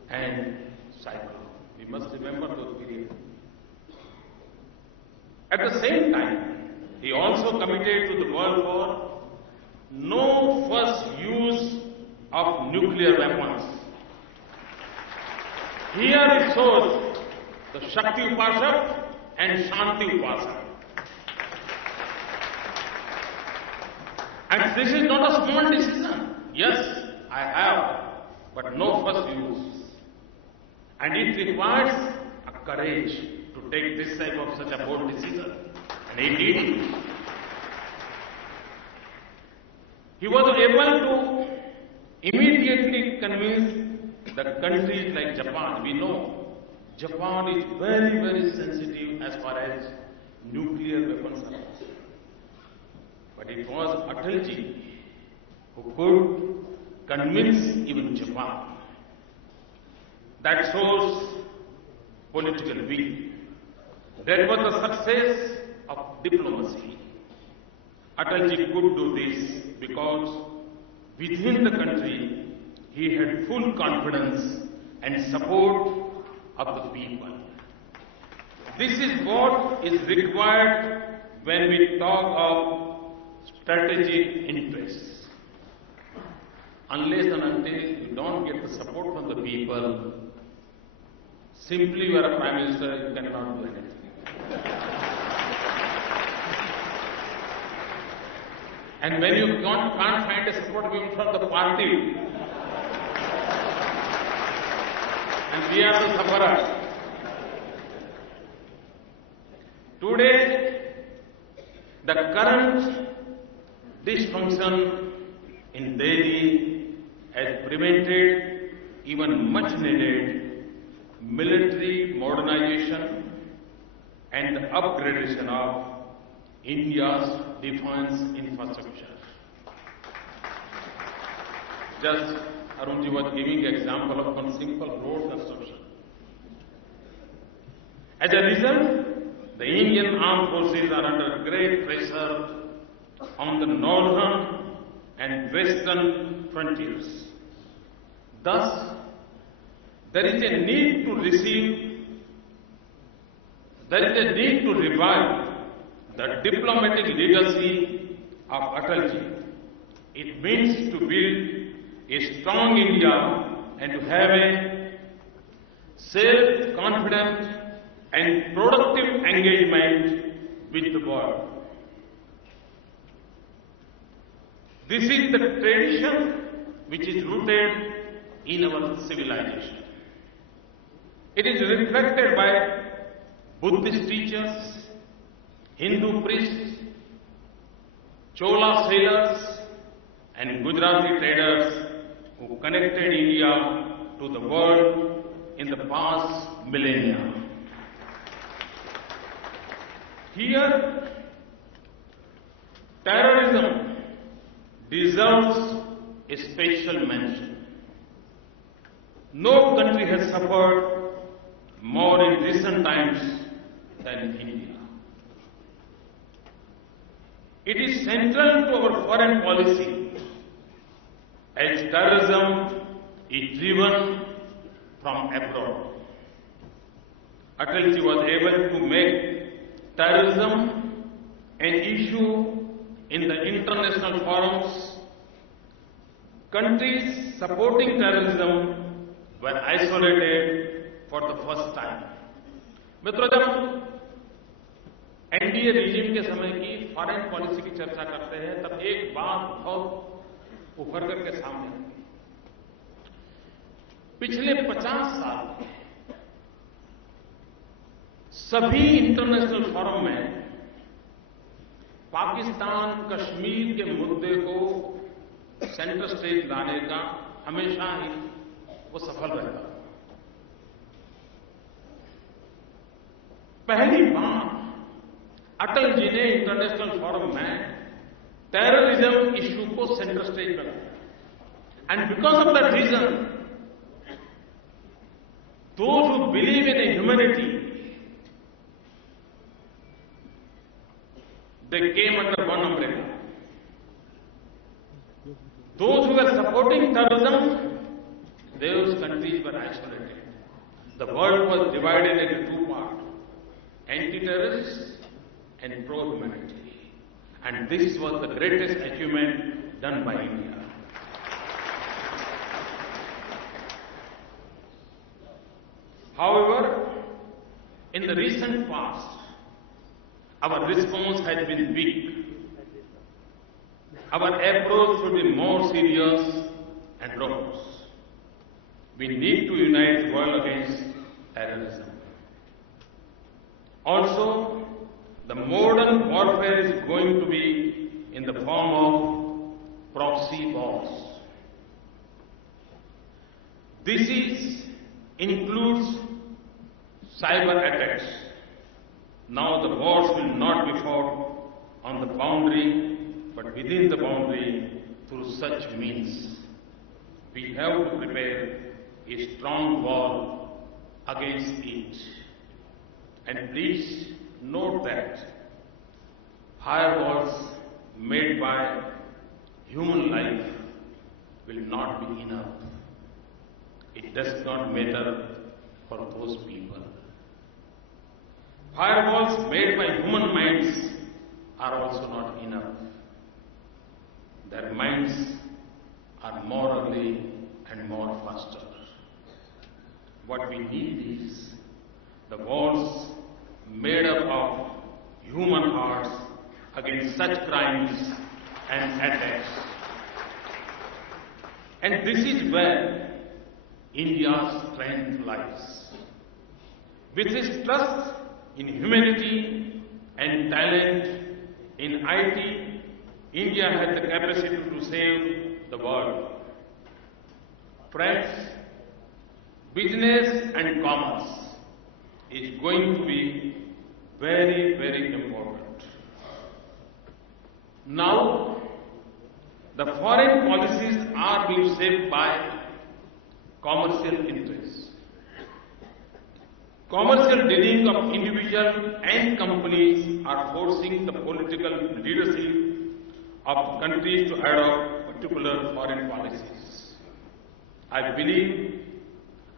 and cyclones. We must remember those periods. At the same time, he also committed to the world for no first use of nuclear weapons. Here it shows the Shakti Upasak and Shanti Upasak. And this is not a small decision. Yes, I have, but no first use. And it requires a courage to take this type of such a bold decision. And he did it. He was able to immediately convince the countries like Japan. We know Japan is very, very sensitive as far as nuclear weapons are concerned. But it was Atalji who could convince even Japan. That shows political will. That was the success of diplomacy. Atalji could do this because within the country he had full confidence and support of the people. This is what is required when we talk of strategic interests. Unless and until you don't get the support from the people, simply you are a Prime Minister, you cannot do anything. And when you can't find a support even from the party, and we are the sufferers. Today, the current dysfunction in Delhi has prevented even much needed military modernization and the upgradation of India's defense infrastructure. Just Arunji was giving an example of one simple road construction. As a result, the Indian armed forces are under great pressure on the northern and western frontiers. Thus, there is a need to revive the diplomatic legacy of Atalji. It means to build a strong India and to have a self-confident and productive engagement with the world. This is the tradition which is rooted in our civilization. It is reflected by Buddhist teachers, Hindu priests, Chola sailors, and Gujarati traders who connected India to the world in the past millennia. Here, terrorism deserves a special mention. No country has suffered more in recent times than India. It is central to our foreign policy as terrorism is driven from abroad. Atalji was able to make terrorism an issue in the international forums. Countries supporting terrorism were isolated for the first time. मित्रों, जब NDA regime के समय की foreign policy की चर्चा करते हैं तब एक बात बहुत उभर करके सामने आती है। पिछले 50 साल में सभी इंटरनेशनल फोरम में पाकिस्तान कश्मीर के मुद्दे को सेंटर स्टेज लाने का हमेशा ही वो सफल रहता। पहली बार अटल जी ने इंटरनेशनल फोरम में टेररिज्म इश्यू को सेंटर स्टेज पर लाया। And because of that reason, those who believe in humanity, they came under one umbrella. Those who were supporting terrorism, those countries were isolated. The world was divided into two parts, anti-terrorists and pro-humanity. And this was the greatest achievement done by India. However, in the recent past, our response has been weak. Our approach should be more serious and robust. We need to unite the world against terrorism. Also, the modern warfare is going to be in the form of proxy wars. This includes cyber attacks. Now the wars will not be fought on the boundary, but within the boundary through such means. We have to prepare a strong wall against it. And please note that firewalls made by human life will not be enough. it does not matter for those people. Firewalls made by human minds are also not enough. Their minds are more early and more faster. What we need is the walls made up of human hearts against such crimes and attacks. And this is where India's strength lies. With its trust in humanity and talent in IT, India has the capacity to save the world. Friends, business and commerce is going to be very, very important. Now, the foreign policies are being shaped by commercial interests. Commercial dealing of individuals and companies are forcing the political leadership of countries to adopt particular foreign policies. I believe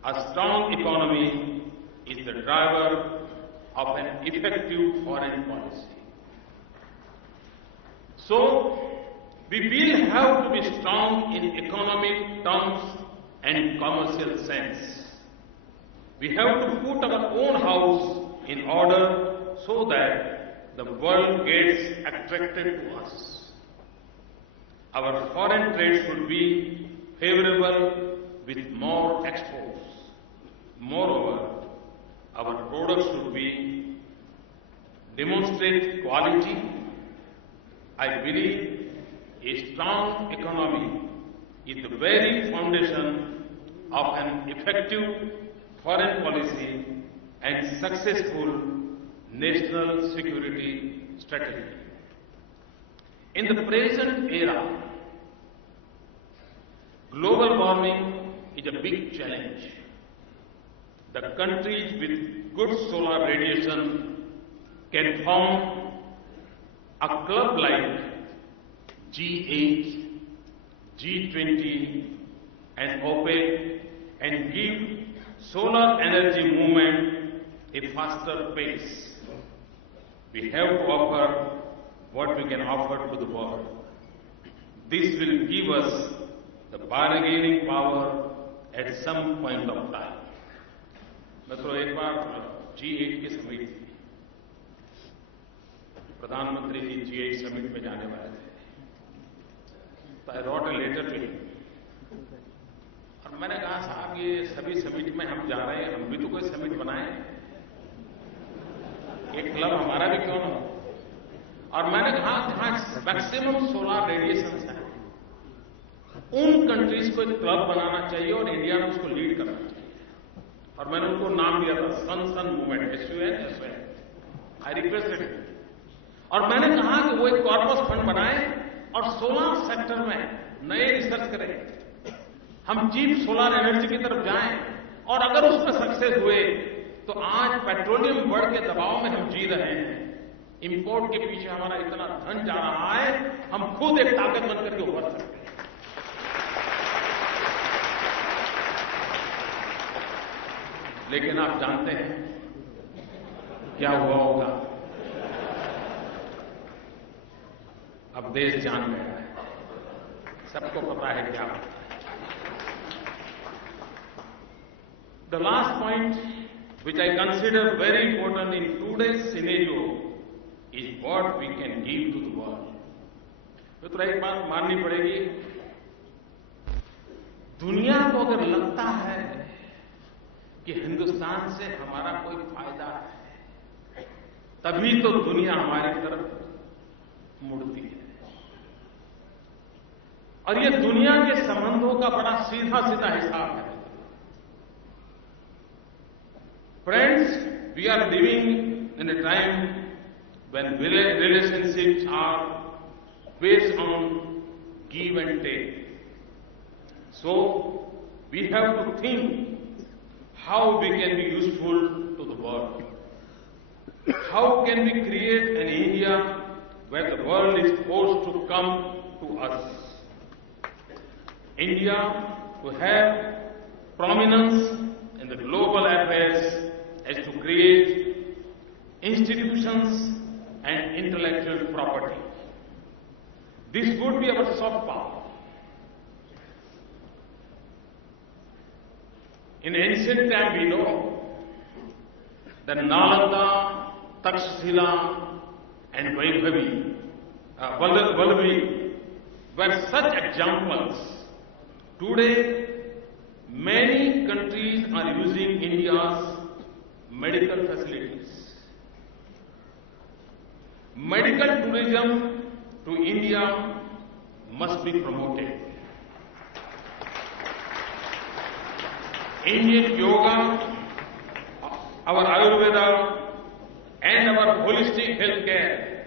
a strong economy is the driver of an effective foreign policy. So, we will have to be strong in economic terms and commercial sense. We have to put our own house in order so that the world gets attracted to us. Our foreign trade should be favorable with more exports. Moreover, our products should be demonstrate quality. I believe a strong economy is the very foundation of an effective foreign policy and successful national security strategy. In the present era, global warming is a big challenge. The countries with good solar radiation can form a club like G8, G20 and OPEC and give solar energy movement a faster pace. We have to offer what we can offer to the world. This will give us the bargaining power at some point of time. मित्रों, एक बार G8 की summit थी, प्रधानमंत्री जी G8 summit में जाने वाले थे, तो I wrote a letter to him. और मैंने कहा, साहब ये सभी समिट में हम जा रहे हैं, हम भी तो कोई समिट बनाएं, एक क्लब हमारा भी क्यों ना हो। और मैंने कहा जहां मैक्सिमम सोलर रेडिएशन है उन कंट्रीज को एक क्लब बनाना चाहिए और इंडिया ने उसको लीड करना चाहिए। और मैंने उनको नाम दिया था sun movement, SUN। I requested it. और मैंने कहा कि वो एक कॉर्पस फंड बनाए और सोलर सेक्टर में नए रिसर्च करें, हम चीप सोलर एनर्जी की तरफ जाएं और अगर उसमें सक्सेस हुए तो आज पेट्रोलियम बढ़ के दबाव में हम जी रहे हैं, इंपोर्ट के पीछे हमारा इतना धन जा रहा है, हम खुद एक ताकत बन करके उभर सकते हैं। लेकिन आप जानते हैं क्या हुआ होगा? अब देश जान गया है, सबको पता है क्या होता है। The last point which I consider very important in today's scenario is what we can give to the world. तो एक बात माननी पड़ेगी, दुनिया को अगर लगता है कि हिंदुस्तान से हमारा कोई फायदा है, तभी तो दुनिया हमारी तरफ मुड़ती है। और ये दुनिया के संबंधों का बड़ा सीधा सीधा हिसाब है। Friends, we are living in a time when relationships are based on give and take. So, we have to think how we can be useful to the world. How can we create an India where the world is forced to come to us? India to have prominence in the global affairs as to create institutions and intellectual property. This would be our soft power. In ancient time, we know that Nalanda, Takshashila, and Vallavi were such examples. Today, many countries are using India's medical facilities. Medical tourism to India must be promoted. Indian yoga, our Ayurveda, and our holistic healthcare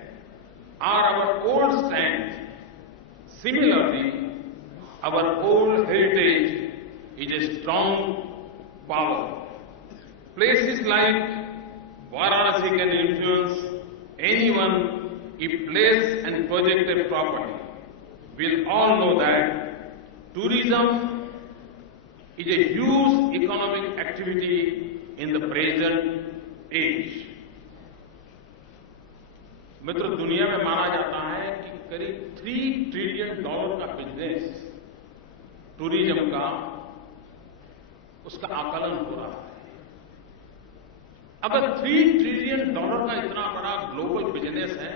are our old strength. Similarly, our old heritage is a strong power. Places like Varanasi can influence anyone if placed and projected properly. We all know that tourism is a huge economic activity in the present age. मित्रों, दुनिया में माना जाता है कि करीब $3 trillion का business tourism का उसका आकलन हो रहा है। अगर $3 ट्रिलियन का इतना बड़ा ग्लोबल बिजनेस है,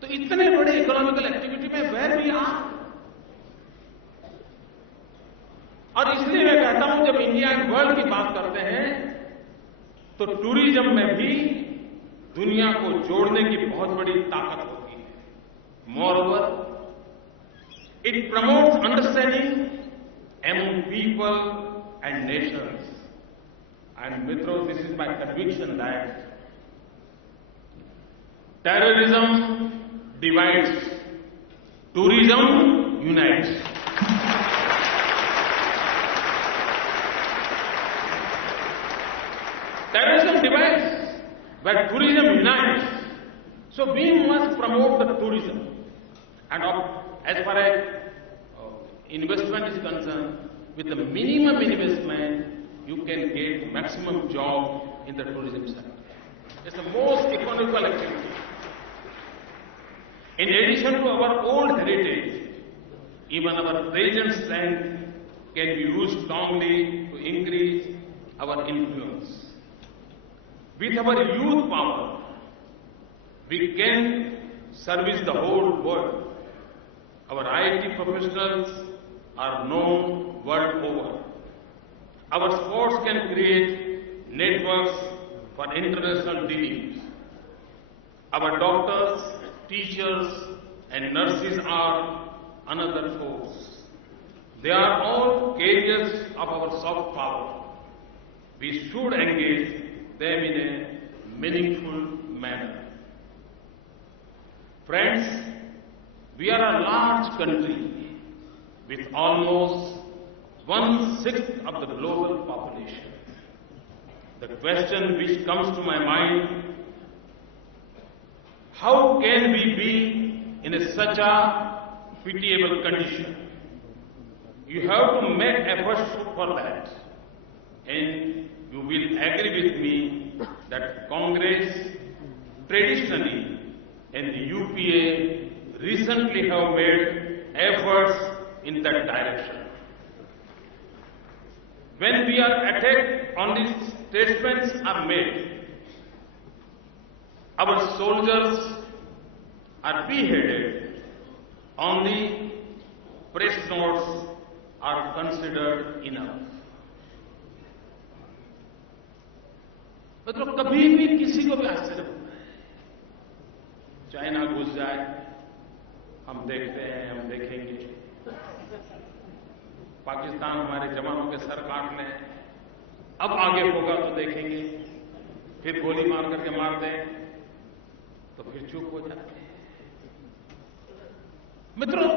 तो इतने बड़े इकोनॉमिकल एक्टिविटी में वेयर वी आर। और इसलिए मैं कहता हूं, जब इंडिया एंड वर्ल्ड की बात करते हैं तो टूरिज्म में भी दुनिया को जोड़ने की बहुत बड़ी ताकत होती है। Moreover, it promotes understanding among people and nations. And मित्रों, this is my conviction that terrorism divides, tourism unites. Terrorism divides, where tourism unites. So we must promote the tourism. And as far as investment is concerned, with the minimum investment, you can get maximum job in the tourism sector. It's the most economical activity. In addition to our old heritage, even our present strength can be used strongly to increase our influence. With our youth power, we can service the whole world. Our IT professionals are known world over. Our sports can create networks for international dealings. Our doctors, teachers, and nurses are another force. They are all carriers of our soft power. We should engage them in a meaningful manner. Friends, we are a large country with almost 1/6 of the global population. The question which comes to my mind, how can we be in such a pitiable condition? You have to make efforts for that. And you will agree with me that Congress traditionally and the UPA recently have made efforts in that direction. When we are attacked, only statements are made. Our soldiers are beheaded. Only press notes are considered enough. मतलब कभी भी किसी को भी आश्चर्य होता है। China घुस जाए, हम देखते हैं, हम देखेंगे। पाकिस्तान हमारे जवानों के सर काट लें, अब आगे होगा तो देखेंगे। फिर गोली मार करके मार दें, तो फिर चुप हो जाते हैं। मित्रों,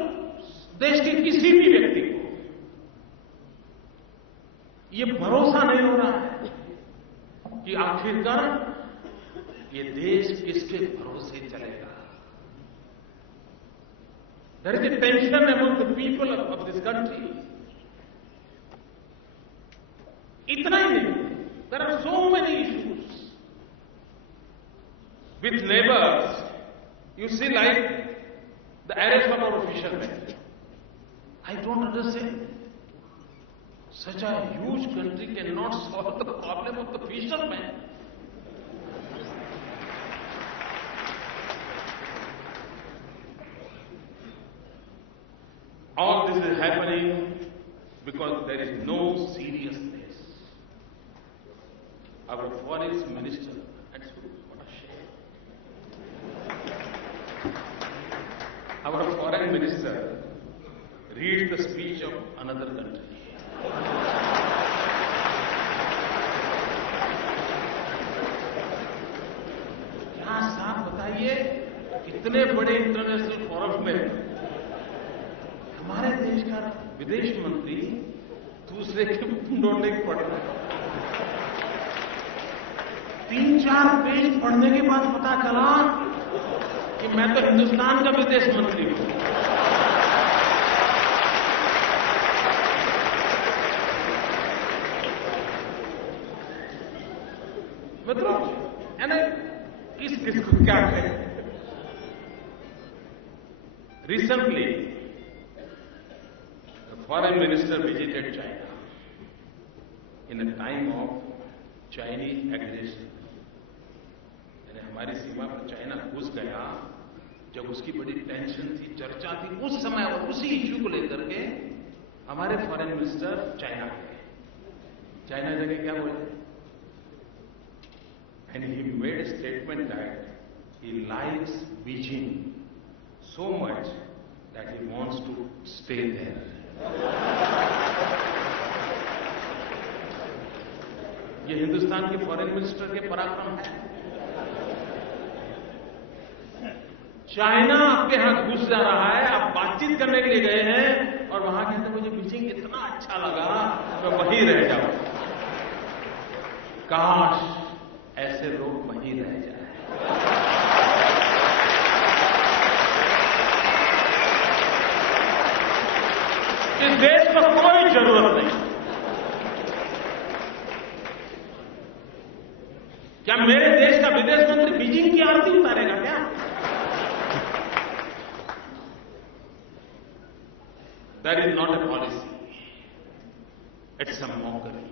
देश के किसी भी व्यक्ति को ये भरोसा नहीं हो रहा है कि आखिरकार ये देश किसके भरोसे चलेगा। There is a tension among the people of this country. इतना ही नहीं, there are so many issues with neighbors. You see, like the arrest of our fishermen. I don't understand. Such a huge country cannot solve the problem of the fishermen. All this is happening because there is no seriousness. Our foreign minister, that's what a shame. Our foreign minister reads the speech of another country. क्या साहब बताइए, इतने बड़े international forum में हमारे देश का विदेश मंत्री दूसरे के ढूंढने पड़ रहा है। 3-4 पेज पढ़ने के बाद पता चला कि मैं तो हिंदुस्तान का विदेश मंत्री हूं। मतलब यानी किस को क्या करें? Recently, the foreign minister visited China in a time of Chinese aggression. यानी हमारी सीमा पर चाइना घुस गया, जब उसकी बड़ी टेंशन थी, चर्चा थी, उस समय और उसी इश्यू को लेकर के हमारे फॉरेन मिनिस्टर चाइना गए। चाइना जगह क्या बोले? And he made a statement that he likes Beijing so much that he wants to stay there. ये हिंदुस्तान के फॉरेन मिनिस्टर के पराक्रम है। चाइना आपके यहां घुस जा रहा है, आप बातचीत करने के लिए गए हैं और वहां कहते मुझे बीजिंग इतना अच्छा लगा, मैं वहीं रह जाऊं। काश ऐसे लोग वहीं रह जाए। इस देश को कोई जरूरत नहीं। क्या मेरे देश का विदेश मंत्री बीजिंग की आरती उतारेगा क्या? That is not a policy. It's a mockery.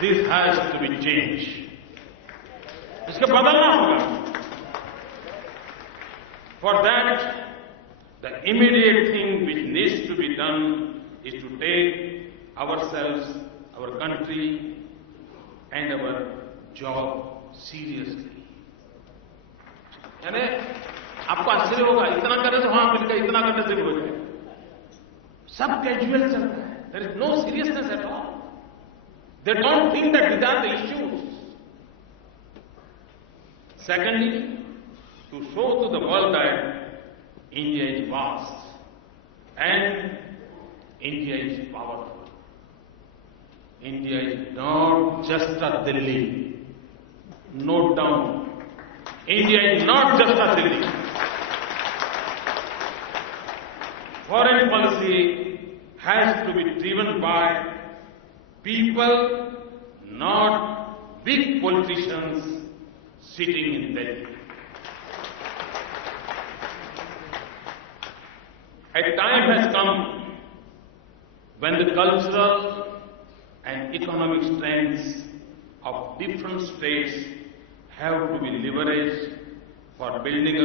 This has to be changed. इसको बदलना होगा. For that, the immediate thing which needs to be done is to take ourselves, our country, and our job seriously. यानी आपको आश्चर्य होगा, इतना करने से वहां मिल गया, इतना करने से हो जाए। सब कैजुअल चल रहा है. There is no seriousness at all. They don't think that these are the issues. Secondly, to show to the world that India is vast and India is powerful. India is not just a Delhi. Note down. India is not just a Delhi. Foreign policy has to be driven by people, not big politicians sitting in Delhi. A time has come when the cultural and economic strengths of different states have to be leveraged for building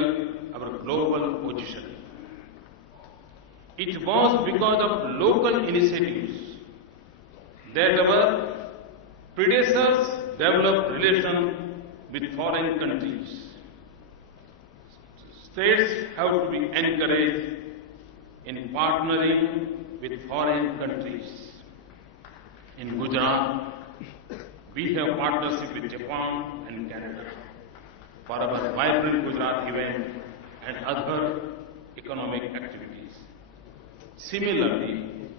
our global position. It was because of local initiatives that our predecessors developed relations with foreign countries. States have to be encouraged in partnering with foreign countries. In Gujarat, we have partnership with Japan and Canada for our vibrant Gujarat event and other economic activities. Similarly,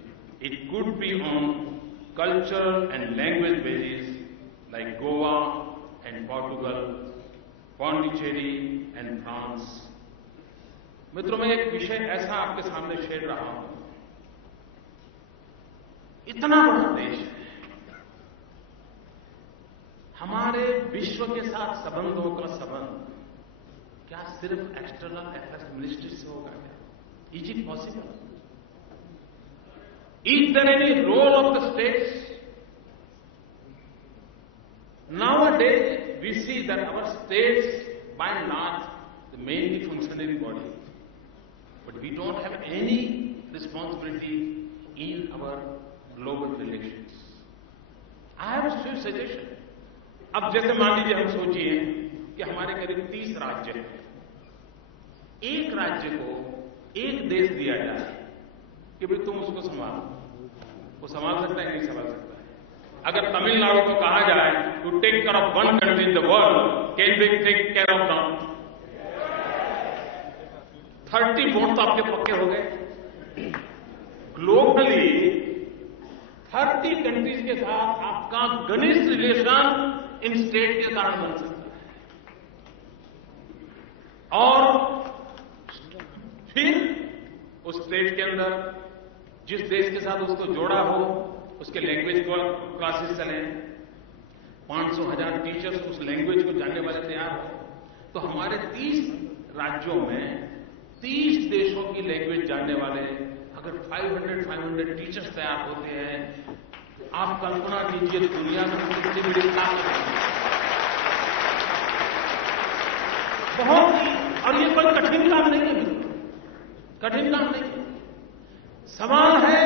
it could be on cultural and language basis like Goa and Portugal, Pondicherry and France. मित्रों, मैं एक विषय ऐसा आपके सामने share रहा हूं इतना बड़ा देश है, हमारे विश्व के साथ संबंधों का संबंध क्या सिर्फ एक्सटर्नल अफेयर्स मिनिस्ट्री से होगा क्या? Is it possible? Is there any role of the states? Nowadays, we see that our states, by and large, the mainly functioning body, but we don't have any responsibility in our global relations. I have a few suggestions. अब जैसे मान लीजिए हम सोचिए कि हमारे करीब 30 राज्य हैं, एक राज्य को एक देश दिया जाए कि भाई तुम उसको संभालो, वो संभाल सकता है नहीं संभाल सकता है? अगर तमिलनाडु को कहा जाए to take care of one country in the world, can they take care of now? 30 vote तो आपके पक्के हो गए। ग्लोबली 30 कंट्रीज के साथ आपका घनिष्ठ रिलेशन इन स्टेट के कारण बन सकता है, और फिर उस स्टेट के अंदर जिस देश के साथ उसको जोड़ा हो उसके लैंग्वेज क्लासेस चले, 500,000 टीचर्स उस लैंग्वेज को जानने वाले तैयार हो, तो हमारे 30 राज्यों में 30 देशों की लैंग्वेज जानने वाले अगर 500 टीचर्स तैयार होते हैं, आप कल्पना कीजिए दुनिया में कितनी बड़ी ताकत है। बहुत ही, और ये कोई कठिन काम नहीं है, कठिन काम नहीं है। सवाल है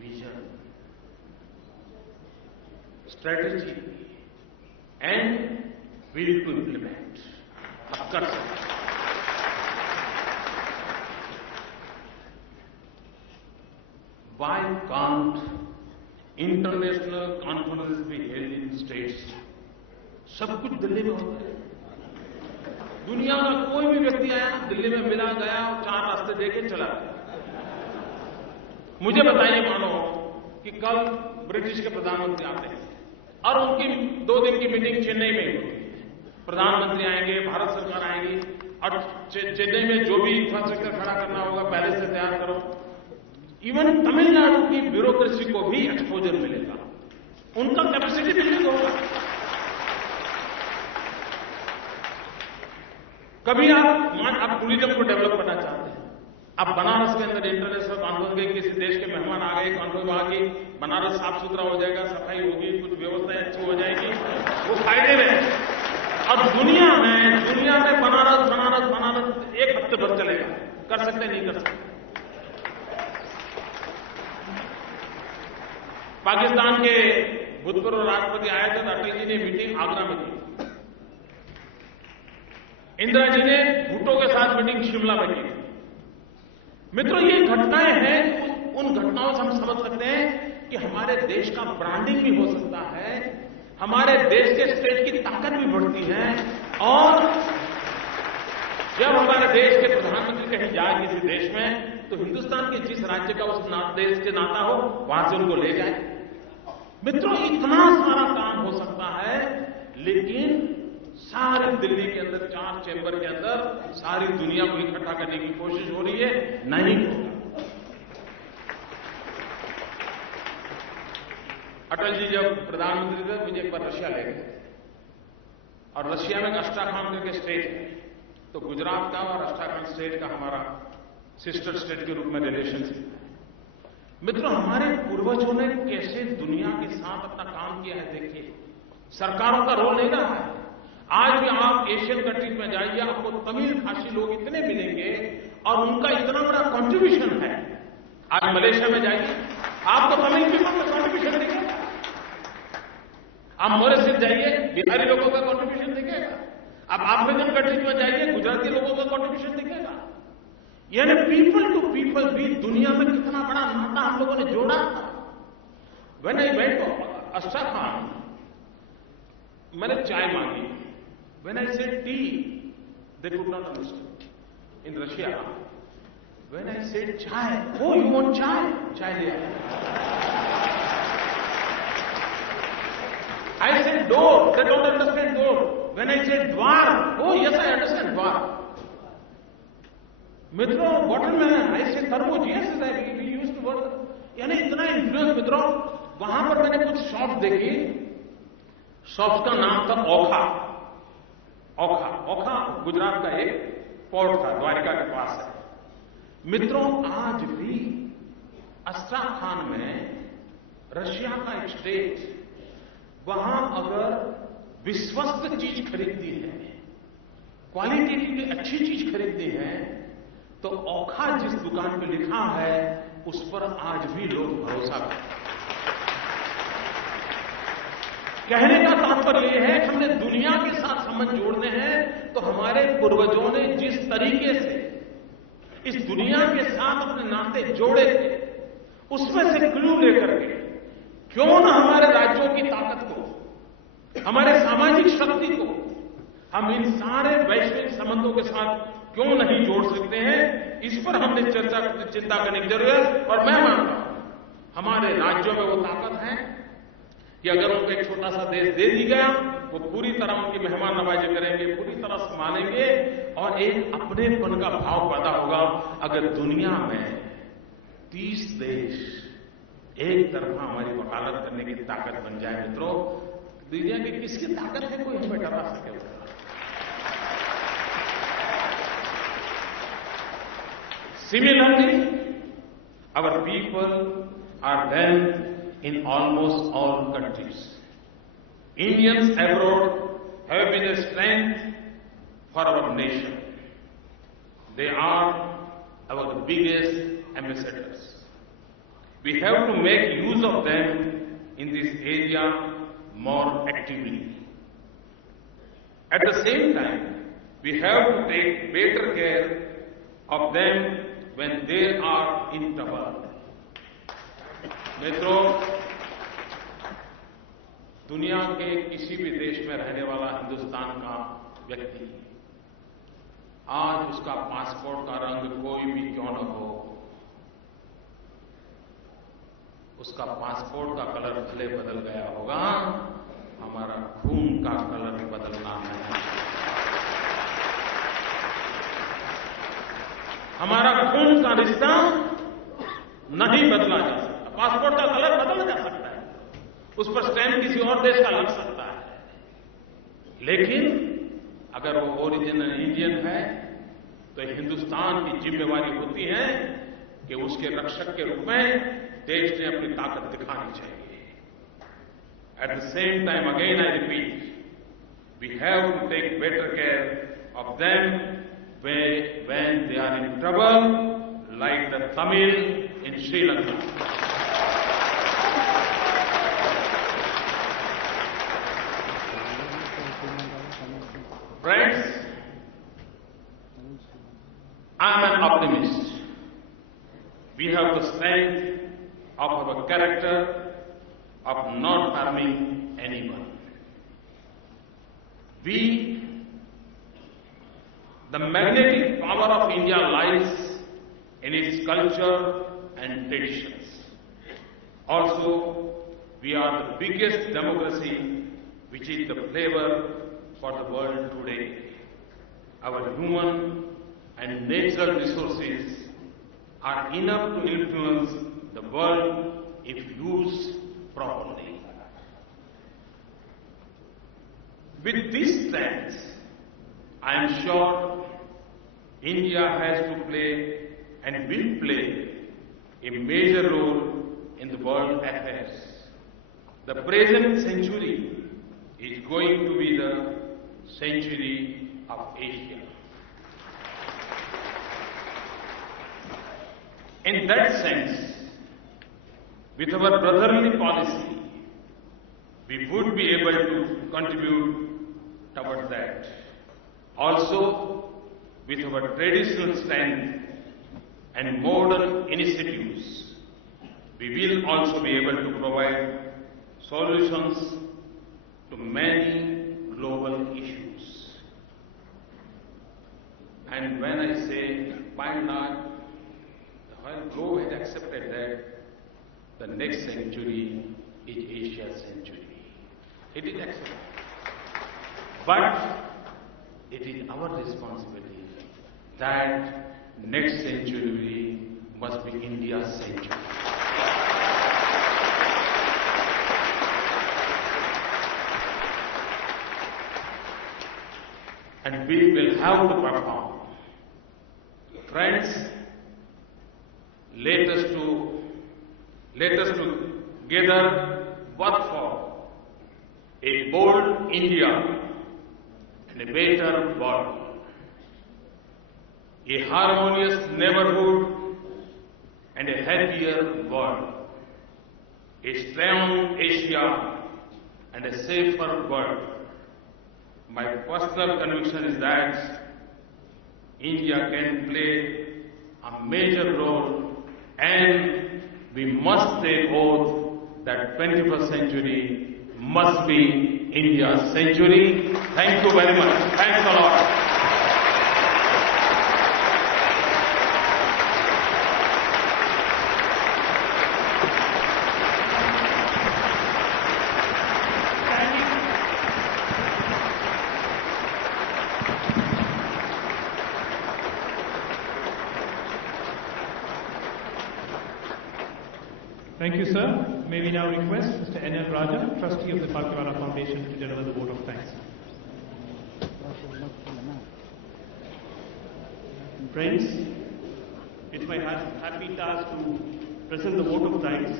vision, strategy and will to implement. आप कर सकते हैं। Why can't international conferences be held in states? सब कुछ दिल्ली में होता है। दुनिया का कोई भी व्यक्ति आया दिल्ली में मिला गया, 4 रास्ते देके चला गया। मुझे बताइए, मानो कि कल ब्रिटिश के प्रधानमंत्री आते हैं और उनकी 2 दिन की मीटिंग चेन्नई में होती है। प्रधानमंत्री आएंगे, भारत सरकार आएगी, और चेन्नई में जो भी इंफ्रास्ट्रक्चर खड़ा करना होगा पहले से तैयार करो। इवन तमिलनाडु की ब्यूरोक्रेसी को भी एक्सपोजर मिलेगा, उनका कैपेसिटी बिल्डिंग होगा। कभी आप टूरिज्म को डेवलप करना चाहते हैं, आप बनारस के अंदर इंटरनेशनल कॉन्फ्रेंस गए, किसी देश के मेहमान आ गए, कॉन्फ्रेंस आ गई, बनारस साफ सुथरा हो जाएगा, सफाई होगी, कुछ व्यवस्थाएं अच्छी हो जाएगी, वो फायदे में। और दुनिया में बनारस 1 हफ्ते भर चलेगा। कर सकते नहीं कर सकते? पाकिस्तान के भूतपूर्व राष्ट्रपति आए थे, अटल जी ने मीटिंग आगरा में की, इंदिरा जी ने भुट्टो के साथ मीटिंग शिमला में की। मित्रों, ये घटनाएं हैं, उन घटनाओं से हम समझ सकते हैं कि हमारे देश का ब्रांडिंग भी हो सकता है, हमारे देश के स्टेट की ताकत भी बढ़ती है। और जब हमारे देश के प्रधानमंत्री कहीं जाए किसी देश में, तो हिंदुस्तान के जिस राज्य का उस देश से नाता हो, वहां से उनको ले जाए। मित्रों, इतना सारा काम हो सकता है, लेकिन सारी दिल्ली के अंदर 4 चैम्बर के अंदर सारी दुनिया को इकट्ठा करने की कोशिश हो रही है, नहीं होगा। अटल जी जब प्रधानमंत्री थे, मुझे एक बार रशिया ले गए, और रशिया में अष्टाखान करके स्टेट है, तो गुजरात का और अष्टाखान स्टेट का हमारा सिस्टर स्टेट के रूप में रिलेशनशिप है। मित्रों, हमारे पूर्वजों ने कैसे दुनिया के साथ अपना काम किया है, देखिए। सरकारों का रोल नहीं रहा है। आज भी आप एशियन कंट्रीज में जाइए, आपको तमिल भाषी लोग इतने मिलेंगे और उनका इतना बड़ा कंट्रीब्यूशन है। आज मलेशिया में जाइए, आपको तमिल पीपल का कंट्रीब्यूशन दिखेगा। आप मॉरिशस जाइए, बिहारी लोगों का कंट्रीब्यूशन दिखेगा। आप अफ्रीकन कंट्रीज में जाइए, गुजराती लोगों का कंट्रीब्यूशन दिखेगा। यानी पीपल टू पीपल भी दुनिया में कितना बड़ा नाता हम लोगों ने जोड़ा था। व्हेन आई वेंट टू अष्टाखान, मैंने चाय मांगी। When I said T, they could not understand. In Russia, when I said चाय, ओ यू वांट चाय, चाय ले आया। I said door, they don't understand door. When I said द्वार, ओ यस आई अंडरस्टैंड द्वार। मित्रों, वाटरमेलन, I say तरबूज, yes, we used to work. यानी इतना इन्फ्लुएंस मित्रों, वहां पर मैंने कुछ शॉप्स देखी, शॉप्स का नाम था ओखा। ओखा, ओखा गुजरात का एक पोर्ट था, द्वारिका के पास है। मित्रों, आज भी अस्ट्राखान में, रशिया का एक स्टेट, वहां अगर विश्वस्त चीज खरीदनी है, क्वालिटी की अच्छी चीज खरीदनी है, तो ओखा जिस दुकान पे लिखा है उस पर आज भी लोग भरोसा करते हैं। कहने का तात्पर्य यह है कि हमने दुनिया के साथ संबंध जोड़ने हैं, तो हमारे पूर्वजों ने जिस तरीके से इस दुनिया के साथ अपने नाते जोड़े थे, उसमें से क्लू लेकर के क्यों न हमारे राज्यों की ताकत को, हमारे सामाजिक शक्ति को हम इन सारे वैश्विक संबंधों के साथ क्यों नहीं जोड़ सकते हैं, इस पर हमने चिंता करने की जरूरत है। और मैं मानता हूं हमारे राज्यों में वो ताकत है कि अगर उनको एक छोटा सा देश दे दी गया, वो पूरी तरह उनकी मेहमान नवाजी करेंगे, पूरी तरह संभालेंगे, और एक अपनेपन का भाव पैदा होगा। अगर दुनिया में 30 देश एक तरफा हमारी वकालत करने की ताकत बन जाए, मित्रों, दुनिया की किसकी ताकत है कोई हमें डरा सके? Similarly, our people are then in almost all countries. Indians abroad have been a strength for our nation. They are our biggest ambassadors. We have to make use of them in this area more actively. At the same time, we have to take better care of them when they are in trouble. मित्रों, दुनिया के किसी भी देश में रहने वाला हिंदुस्तान का व्यक्ति, आज उसका पासपोर्ट का रंग कोई भी क्यों न हो, उसका पासपोर्ट का कलर भले बदल गया होगा, हमारा खून का कलर बदलना है। हमारा खून का रिश्ता नहीं बदला जा सकता। पासपोर्ट का कलर बदला जा सकता है, उस पर स्टैंप किसी और देश का लग सकता है, लेकिन अगर वो ओरिजिनल इंडियन है तो हिंदुस्तान की जिम्मेवारी होती है कि उसके रक्षक के रूप में देश ने अपनी ताकत दिखानी चाहिए। At the same time, again I repeat, we have to take better care of them when they are in trouble, like the Tamil in Sri Lanka. Friends, I am an optimist. We have the strength of our character of not harming anyone. The magnetic power of India lies in its culture and traditions. Also, we are the biggest democracy, which is the flavor for the world today. Our human and natural resources are enough to influence the world if used properly. With these strengths, I am sure India has to play and will play a major role in the world affairs. The present century is going to be the century of Asia. In that sense, with our brotherly policy, we would be able to contribute towards that. Also, with our traditional strength and modern initiatives, we will also be able to provide solutions to many global issues. And when I say, by and large, the whole globe has accepted that the next century is Asia's century. It is accepted. But it is our responsibility that next century must be India's century. And we will have to perform. Friends, let us together work for a bold India and a better world, a harmonious neighborhood and a healthier world, a strong Asia and a safer world. My personal conviction is that India can play a major role, and we must take oath that 21st century must be India's century. Thank you very much. Thanks a lot. Thank you, sir. May we now request Mr. N.L. Raja, trustee of the Bhaktivala Foundation, to deliver the vote of thanks. Friends, it's my happy task to present the vote of thanks.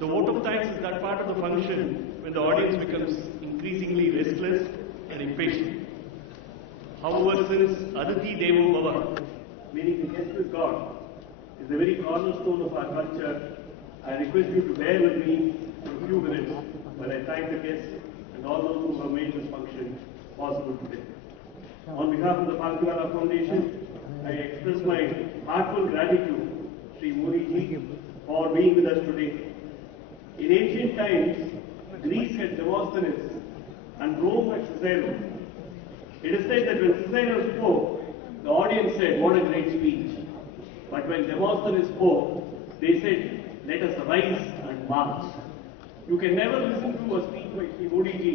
The vote of thanks is that part of the function when the audience becomes increasingly restless and impatient. However, since Aditi Devo Bhava, meaning the guest is God, is the very cornerstone of our culture, I request you to bear with me for a few minutes while I thank the guests and all those who have made this function possible today. On behalf of the Bhaktivala Foundation, I express my heartfelt gratitude to Shri Modi ji for being with us today. In ancient times, Greece had Demosthenes and Rome had Cicero. It is said that when Cicero spoke, the audience said, "What a great speech." But when Demosthenes spoke, they said, "Let us rise and march." You can never listen to a speech by Shri Modi ji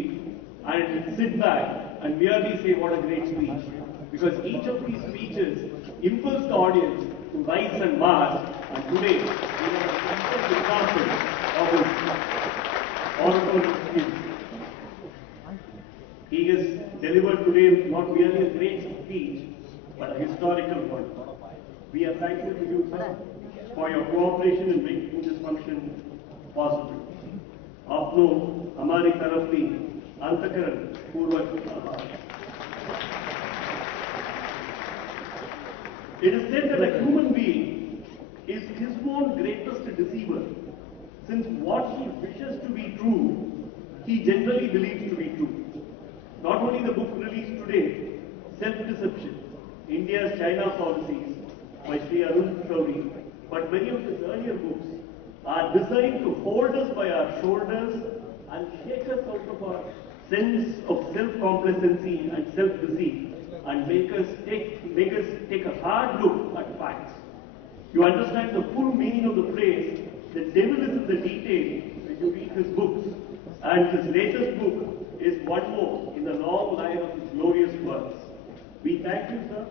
and sit back and merely say, "What a great speech." Because each of these speeches impels the audience to rise and march, and today we have a complete example of his oratorical skills. He has delivered today not merely a great speech, but a historical one. We are thankful to you, sir, for your cooperation in making this function possible. आपनो हमारी तरफ से अंतःकरण पूर्वक आभार. It is said that a human being is his own greatest deceiver, since what he wishes to be true, he generally believes to be true. Not only the book released today, Self-Deception, India's China Policies, by Shri Arun Shauri, but many of his earlier books are designed to hold us by our shoulders and shake us out of our sense of self-complacency and self-deceit and make us take a hard look at facts. You understand the full meaning of the phrase, "The devil is in the detail," when you read his books, and his latest book is one more in the long line of his glorious works. We thank you, sir,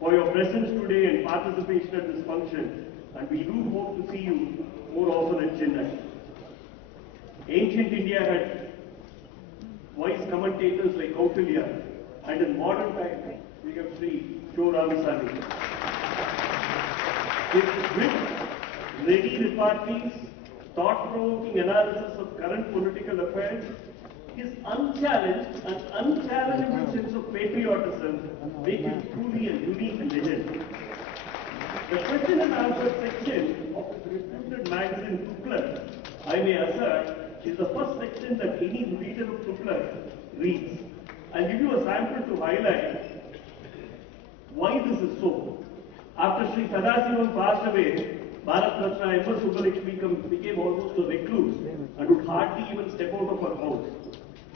for your presence today and participation at this function, and we do hope to see you more often at Chennai. Ancient India had wise commentators like Kautilya, and in modern times we have Sri Joe Ramasamy. His wit, ready repartees, thought-provoking analysis of current political affairs, his unchallenged and unchallengeable sense of patriotism make him truly a unique legend. The question and answer section of his reputed magazine Tuklar, I may assert, is the first section that any reader of Tuklar reads. I'll give you a sample to highlight why this is so. After Sri Sadasivam passed away, Bharat Ratna M.S. Subbulakshmi became almost a recluse and would hardly even step out of her house.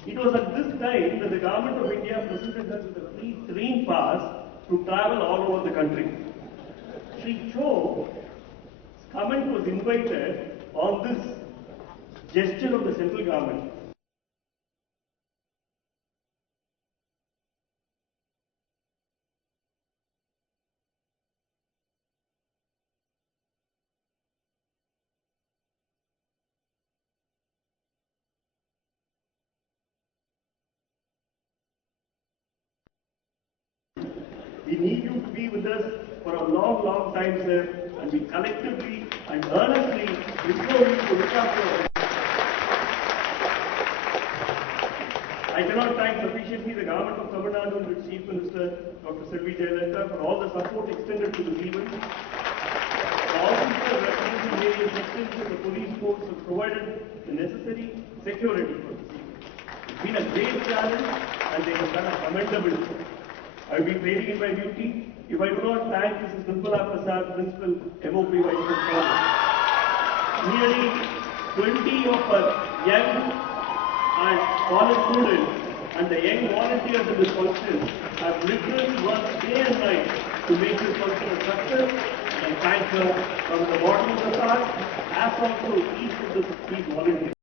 It was at this time that the government of India presented her with a free train pass to travel all over the country. Sri Cho's comment was invited on this gesture of the central government. We need you to be with us for a long, long time, sir, and we collectively and earnestly implore you to look after us. I cannot thank sufficiently the government of Tamil Nadu and its Chief Minister, Dr. Selvi Jayalalitha, for all the support extended to the event. The officers representing various sections of the police force have provided the necessary security for this event. It's been a great challenge and they have done a commendable job. I will be failing in my duty if I do not thank Mrs. Nirmala Prasad, Principal, MOP Vice Principal. Nearly 20 of our young and college students and the young volunteers in this function have literally worked day and night to make this function a success. And I thank her from the bottom of the heart as also each of these volunteers.